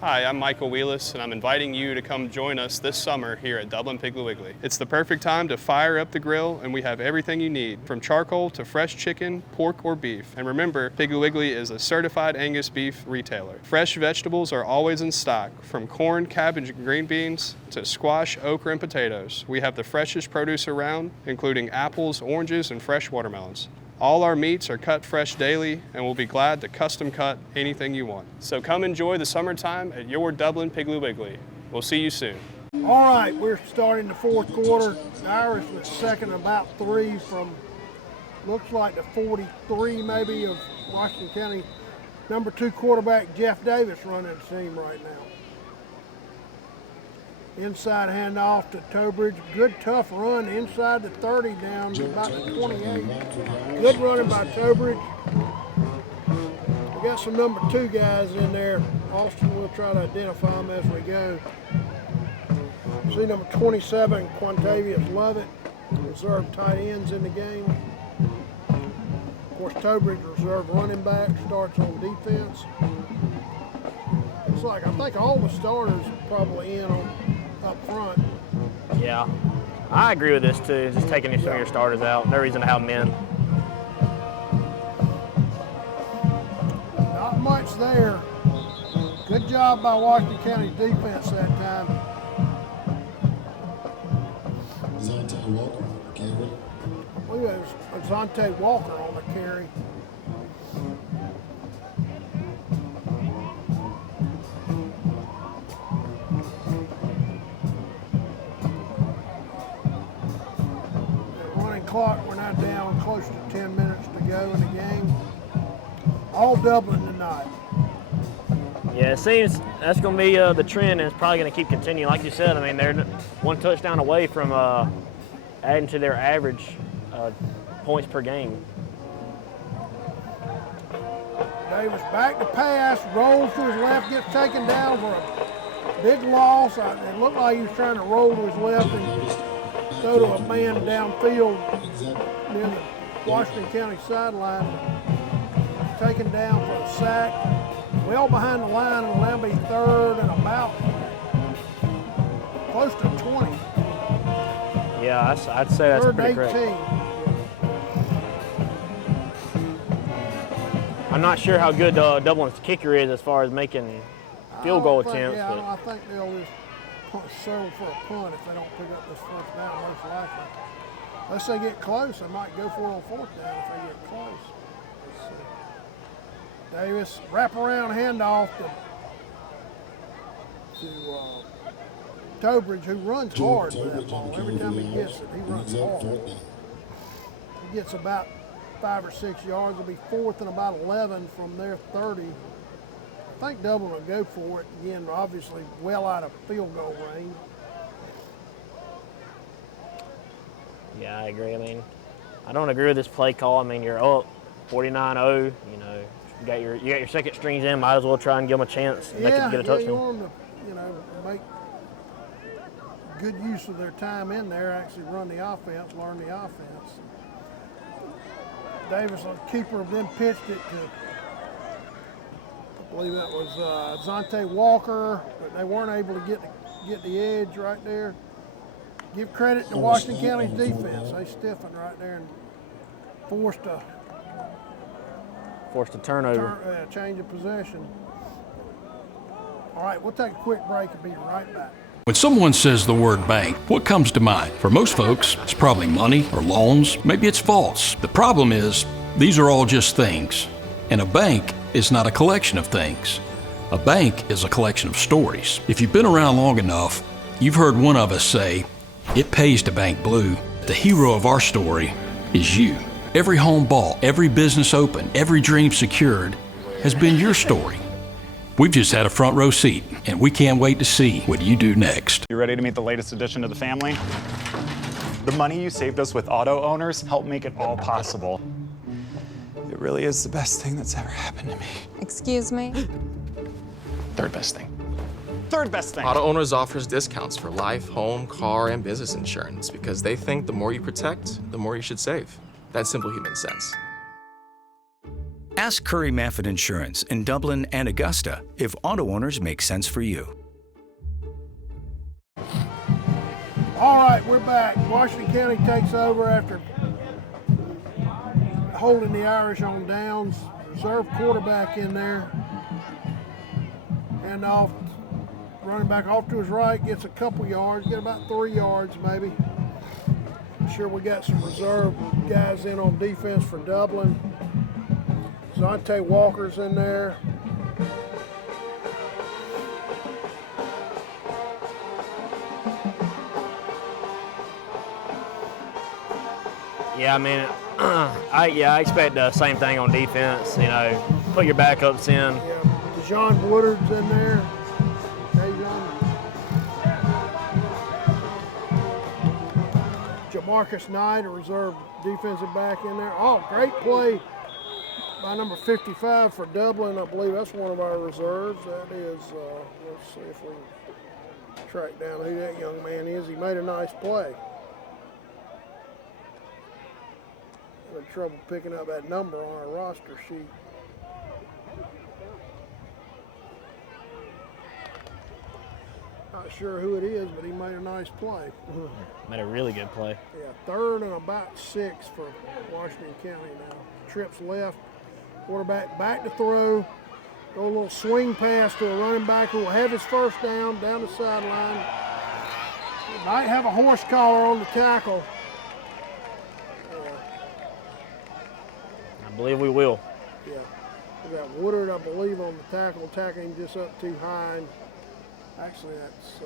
Hi, I'm Michael Wheelis, and I'm inviting you to come join us this summer here at Dublin Piggly Wiggly. It's the perfect time to fire up the grill, and we have everything you need, from charcoal to fresh chicken, pork, or beef. And remember, Piggly Wiggly is a certified Angus beef retailer. Fresh vegetables are always in stock, from corn, cabbage, and green beans to squash, okra, and potatoes. We have the freshest produce around, including apples, oranges, and fresh watermelons. All our meats are cut fresh daily, and we'll be glad to custom cut anything you want. So come enjoy the summertime at your Dublin Piggly Wiggly. We'll see you soon. All right, we're starting the fourth quarter. The Irish was second, about 3 from, looks like the 43 maybe of Washington County. Number 2 quarterback Jeff Davis running the team right now. Inside handoff to Tobridge. Good tough run inside the 30 down to about the 28. Good running by Tobridge. We got some number 2 guys in there. Austin will try to identify them as we go. See number 27, Quantavious Lovett, reserve tight ends in the game. Of course, Tobridge, reserve running back, starts on defense. Looks like, I think all the starters are probably in on up front. Yeah, I agree with this too. Just taking some of your starters out. No reason to have men. Not much there. Good job by Washington County's defense that time. Zante Walker, carry. Look at Zante Walker on the carry. Clock, we're now down close to 10 minutes to go in the game. All Dublin tonight. Yeah, it seems that's going to be the trend, and it's probably going to keep continuing. Like you said, I mean, they're 1 touchdown away from adding to their average points per game. Davis back to pass, rolls to his left, gets taken down for a big loss. It looked like he was trying to roll to his left and throw to a man downfield near the Washington County sideline. Taken down for a sack. Well behind the line, and will now be 3rd and about close to 20. Yeah, I'd say that's 3rd pretty and 18. correct. I'm not sure how good Dublin's kicker is as far as making field goal attempts. Yeah, I think they'll just settle for a punt if they don't pick up this first down, most likely. Unless they get close, they might go for it on 4th down if they get close. Davis, wraparound handoff to Tobridge, who runs hard with that ball. Every time he gets it, he runs hard. He gets about 5 or 6 yards. It'll be 4th and about 11 from their 30. I think Dublin will go for it. Again, obviously well out of field goal range. Yeah, I agree. I mean, I don't agree with this play call. I mean, you're up 49-0. You know, you got your second strings in. Might as well try and give them a chance and get a touchdown. You want them to, make good use of their time in there. Actually, run the offense, learn the offense. Davis, a keeper, then pitched it to, I believe that was Zante Walker, but they weren't able to get the edge right there. Give credit to Washington County's defense. They stiffened right there and forced a turnover. Change of possession. All right, we'll take a quick break and be right back. When someone says the word bank, what comes to mind? For most folks, it's probably money or loans. Maybe it's false. The problem is, these are all just things. And a bank is not a collection of things. A bank is a collection of stories. If you've been around long enough, you've heard one of us say, "It pays to bank blue." The hero of our story is you. Every home bought, every business opened, every dream secured has been your story. We've just had a front row seat, and we can't wait to see what you do next. You ready to meet the latest addition to the family? The money you saved us with auto owners helped make it all possible. It really is the best thing that's ever happened to me. Excuse me? Third best thing. Third best thing. Auto Owners offers discounts for life, home, car, and business insurance because they think the more you protect, the more you should save. That's simple human sense. Ask Curry Maffin Insurance in Dublin and Augusta if auto owners make sense for you. All right, we're back. Washington County takes over after holding the Irish on downs. Reserve quarterback in there. And off, running back off to his right, gets a couple yards, get about 3 yards maybe. I'm sure we got some reserve guys in on defense for Dublin. Zante Walker's in there. Yeah, I mean, I expect the same thing on defense. You know, put your backups in. Yeah, Dejon Woodard's in there. Jamarcus Knight, a reserve defensive back in there. Oh, great play by number 55 for Dublin. I believe that's one of our reserves. That is, let's see if we can track down who that young man is. He made a nice play. Having trouble picking up that number on our roster sheet. Not sure who it is, but he made a nice play. Made a really good play. Yeah, 3rd and about 6 for Washington County now. Trips left, quarterback back to throw. Go a little swing pass to a running back who will have his first down the sideline. He might have a horse collar on the tackle. I believe we will. Yeah, we got Woodard, I believe, on the tackle, tackling just up too high. Actually, that's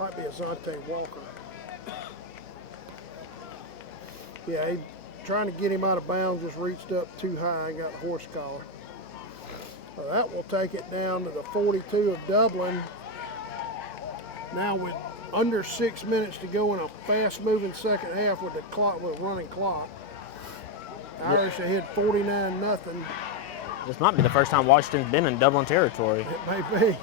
might be Azante Walker. Yeah, he trying to get him out of bounds, just reached up too high and got a horse collar. So that will take it down to the 42 of Dublin. Now with under 6 minutes to go in a fast-moving second half with the clock, with a running clock. Irish ahead 49-0. This might be the first time Washington's been in Dublin territory. It may be.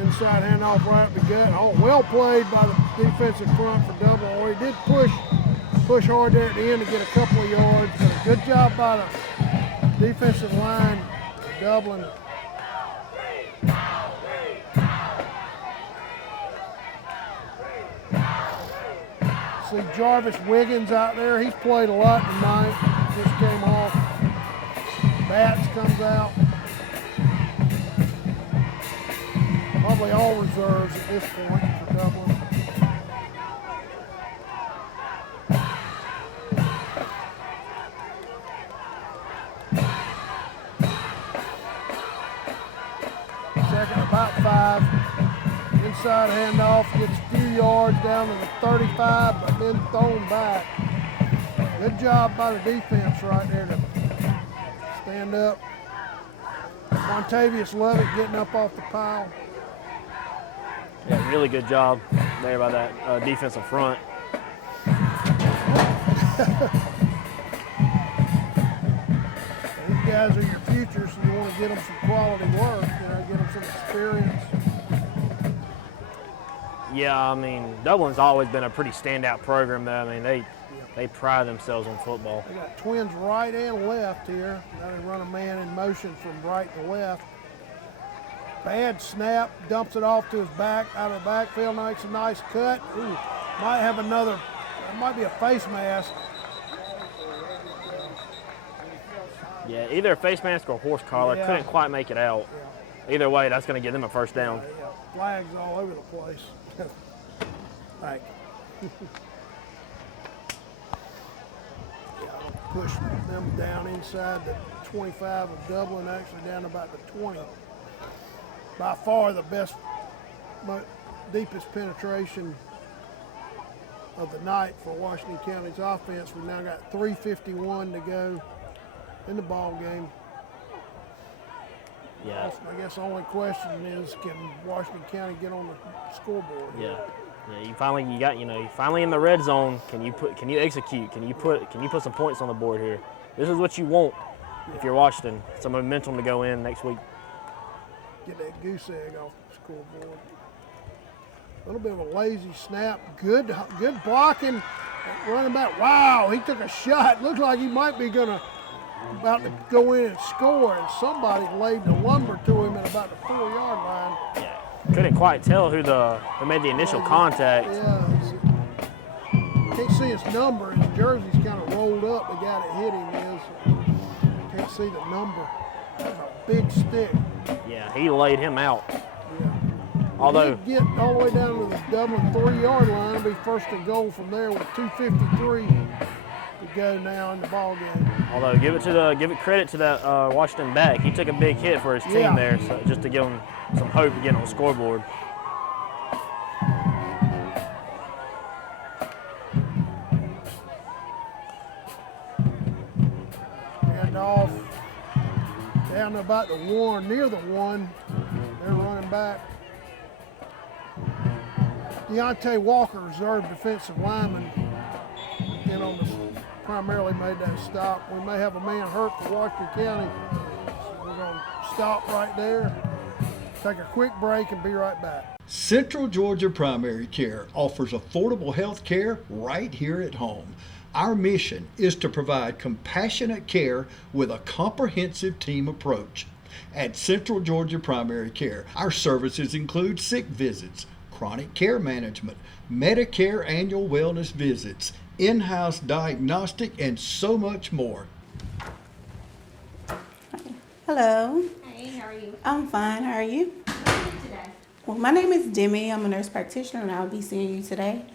Inside handoff right up the gut. Oh, well played by the defensive front for Dublin. Oh, he did push hard there at the end to get a couple of yards. So good job by the defensive line for Dublin. See Jarvis Wiggins out there. He's played a lot tonight. Just came off. Bats comes out. Probably all reserves at this point for Dublin. Second about 5. Inside handoff, gets a few yards down to the 35, but then thrown back. Good job by the defense right there to stand up. Montavious Lovett getting up off the pile. Yeah, really good job there by that defensive front. These guys are your future, so you want to get them some quality work, get them some experience. Yeah, I mean, Dublin's always been a pretty standout program, though. I mean, they pride themselves on football. They got twins right and left here. Now they run a man in motion from right to left. Bad snap, dumps it off to his back, out of the backfield, makes a nice cut. Ooh, might have another, it might be a face mask. Yeah, either a face mask or a horse collar. Yeah. Couldn't quite make it out. Yeah. Either way, that's going to get them a first down. Yeah. Flags all over the place. Thank you. Push them down inside the 25 of Dublin, actually down about the 20. By far the best, deepest penetration of the night for Washington County's offense. We've now got 3:51 to go in the ball game. Yeah. I guess the only question is, can Washington County get on the scoreboard? Yeah. Yeah, you finally in the red zone. Can you execute? Can you put some points on the board here? This is what you want if you're Washington. Some momentum to go in next week. Get that goose egg off the scoreboard. A little bit of a lazy snap. Good blocking. Running back. Wow, he took a shot. Looked like he might be about to go in and score, and somebody laid the lumber to him at about the 4-yard line. Yeah. Couldn't quite tell who made the initial contact. Yeah, can't see his number. His jersey's kind of rolled up. The guy that hit him is. Can't see the number. That's a big stick. Yeah, he laid him out. Yeah. Although he'd get all the way down to the Dublin 3-yard line, it'll be first and goal from there with 2:53 to go now in the ball game. Although give it credit to that Washington back. He took a big hit for his team there, so just to give him some hope to get on the scoreboard. down to about the one, near the one. They're running back. Deontay Walker, reserve defensive lineman, in on the, primarily made that stop. We may have a man hurt for Washington County. So we're going to stop right there, take a quick break, and be right back. Central Georgia Primary Care offers affordable health care right here at home. Our mission is to provide compassionate care with a comprehensive team approach. At Central Georgia Primary Care, our services include sick visits, chronic care management, Medicare annual wellness visits, in-house diagnostic, and so much more. Hello. Hey, how are you? I'm fine. How are you? Today. Well, my name is Demi. I'm a nurse practitioner, and I'll be seeing you today.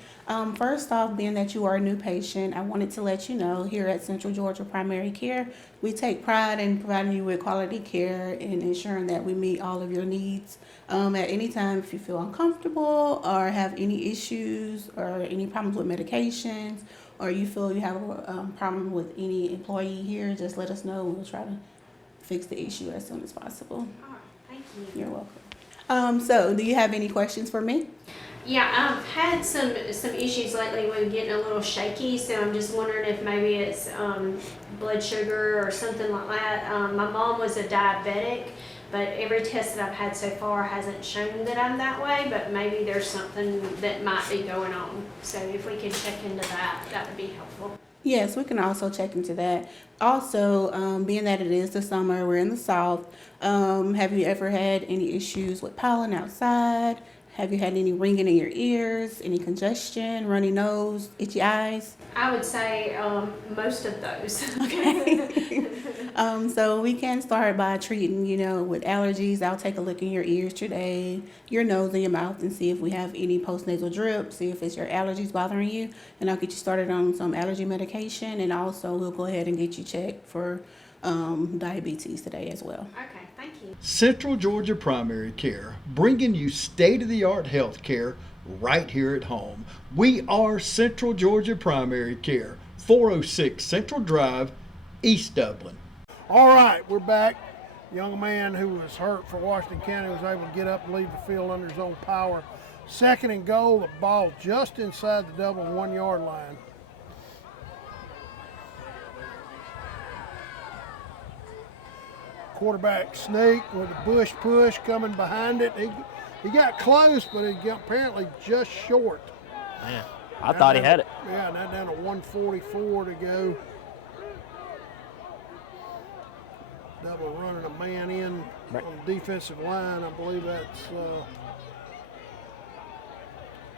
First off, being that you are a new patient, I wanted to let you know here at Central Georgia Primary Care, we take pride in providing you with quality care and ensuring that we meet all of your needs. At any time, if you feel uncomfortable or have any issues or any problems with medications, or you feel you have a problem with any employee here, just let us know and we'll try to fix the issue as soon as possible. All right, thank you. You're welcome. So do you have any questions for me? Yeah, I've had some issues lately with getting a little shaky, so I'm just wondering if maybe it's blood sugar or something like that. My mom was a diabetic, but every test that I've had so far hasn't shown that I'm that way, but maybe there's something that might be going on. So if we could check into that, that would be helpful. Yes, we can also check into that. Also, being that it is the summer, we're in the South, have you ever had any issues with pollen outside? Have you had any ringing in your ears, any congestion, runny nose, itchy eyes? I would say most of those. Okay. So we can start by treating, with allergies. I'll take a look in your ears today, your nose and your mouth, and see if we have any postnasal drip, see if it's your allergies bothering you, and I'll get you started on some allergy medication, and also we'll go ahead and get you checked for diabetes today as well. Okay, thank you. Central Georgia Primary Care, bringing you state-of-the-art health care right here at home. We are Central Georgia Primary Care, 406 Central Drive, East Dublin. All right, we're back. Young man who was hurt for Washington County was able to get up and leave the field under his own power. Second and goal, the ball just inside the Dublin 1 yard line. Quarterback sneak with a bush push coming behind it. He got close, but he got apparently just short. Man, I thought he had it. Yeah, now down to 1:44 to go. Double running a man in on the defensive line. I believe that's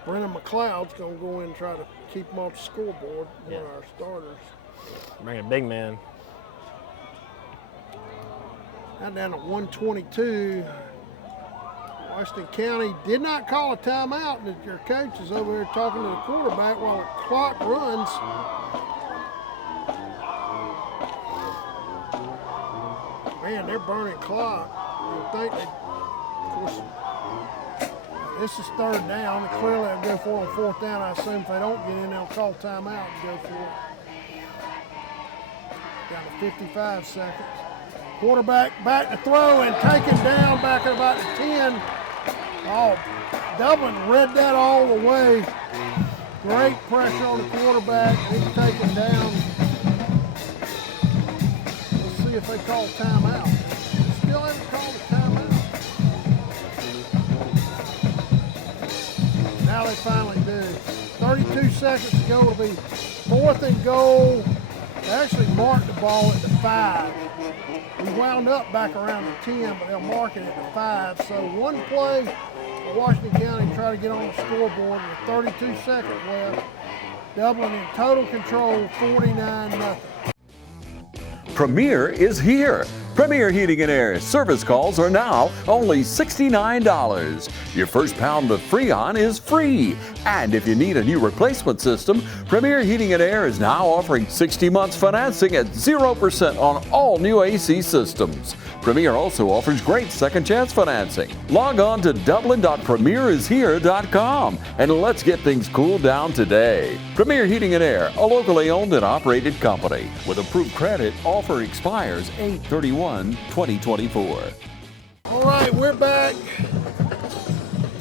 Brennan McLeod's going to go in and try to keep him off the scoreboard, one of our starters. Bring a big man. Now down to 1:22. Washington County did not call a timeout, and your coach is over here talking to the quarterback while the clock runs. Man, they're burning clock. You think they, of course, this is third down, and clearly they'll go for it on fourth down. I assume if they don't get in, they'll call timeout and go for it. Down to 55 seconds. Quarterback back to throw and taken down back at about the 10. Oh, Dublin read that all the way. Great pressure on the quarterback. He's taken down. Let's see if they call timeout. Still haven't called a timeout. Now they finally do. 32 seconds to go. It'll be fourth and goal. They actually marked the ball at the 5. We wound up back around the 10, but they'll mark it at the 5. So one play for Washington County to try to get on the scoreboard with 32 seconds left. Dublin in total control, 49-0. Premier is here. Premier Heating and Air service calls are now only $69. Your first pound of Freon is free. And if you need a new replacement system, Premier Heating and Air is now offering 60 months financing at 0% on all new AC systems. Premier also offers great second chance financing. Log on to dublin.premierishere.com and let's get things cooled down today. Premier Heating and Air, a locally owned and operated company. With approved credit, offer expires 8/31. 2024. All right, we're back.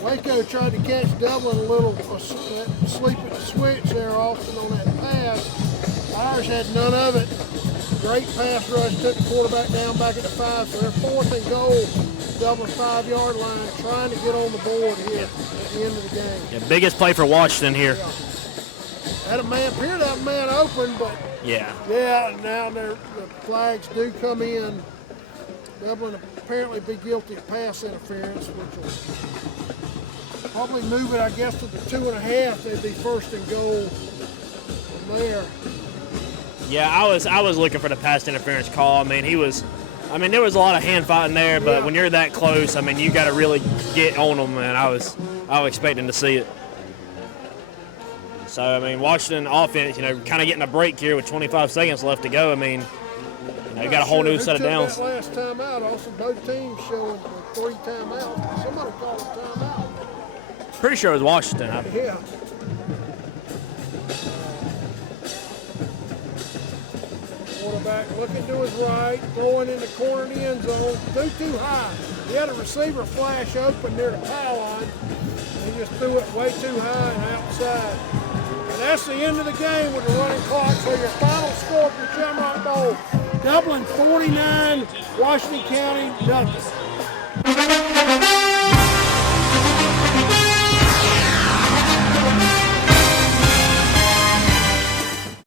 Waco tried to catch Dublin a little sleep at the switch there, Austin, on that pass. Irish had none of it. Great pass rush, took the quarterback down back at the 5, so they're 4th and goal, Dublin 5-yard line, trying to get on the board here at the end of the game. Yeah, biggest play for Washington here. Yeah. Appeared to have a man open, but yeah, now the flags do come in. Dublin apparently be guilty of pass interference, which will probably move it, I guess, to the 2.5. They'd be 1st and goal from there. Yeah, I was looking for the pass interference call. I mean, there was a lot of hand fighting there, but when you're that close, I mean, you got to really get on them, and I was expecting to see it. So, I mean, Washington offense, kind of getting a break here with 25 seconds left to go. I mean, you got a whole new set of downs. That last timeout, also both teams showing 3 timeouts. Somebody called a timeout. Pretty sure it was Washington. Yeah. Quarterback looking to his right, throwing in the corner of the end zone, too high. He had a receiver flash open near the power line. He just threw it way too high and outside. And that's the end of the game with the running clock. So your final score for Shamrock Bowl, Dublin 49, Washington County nothing.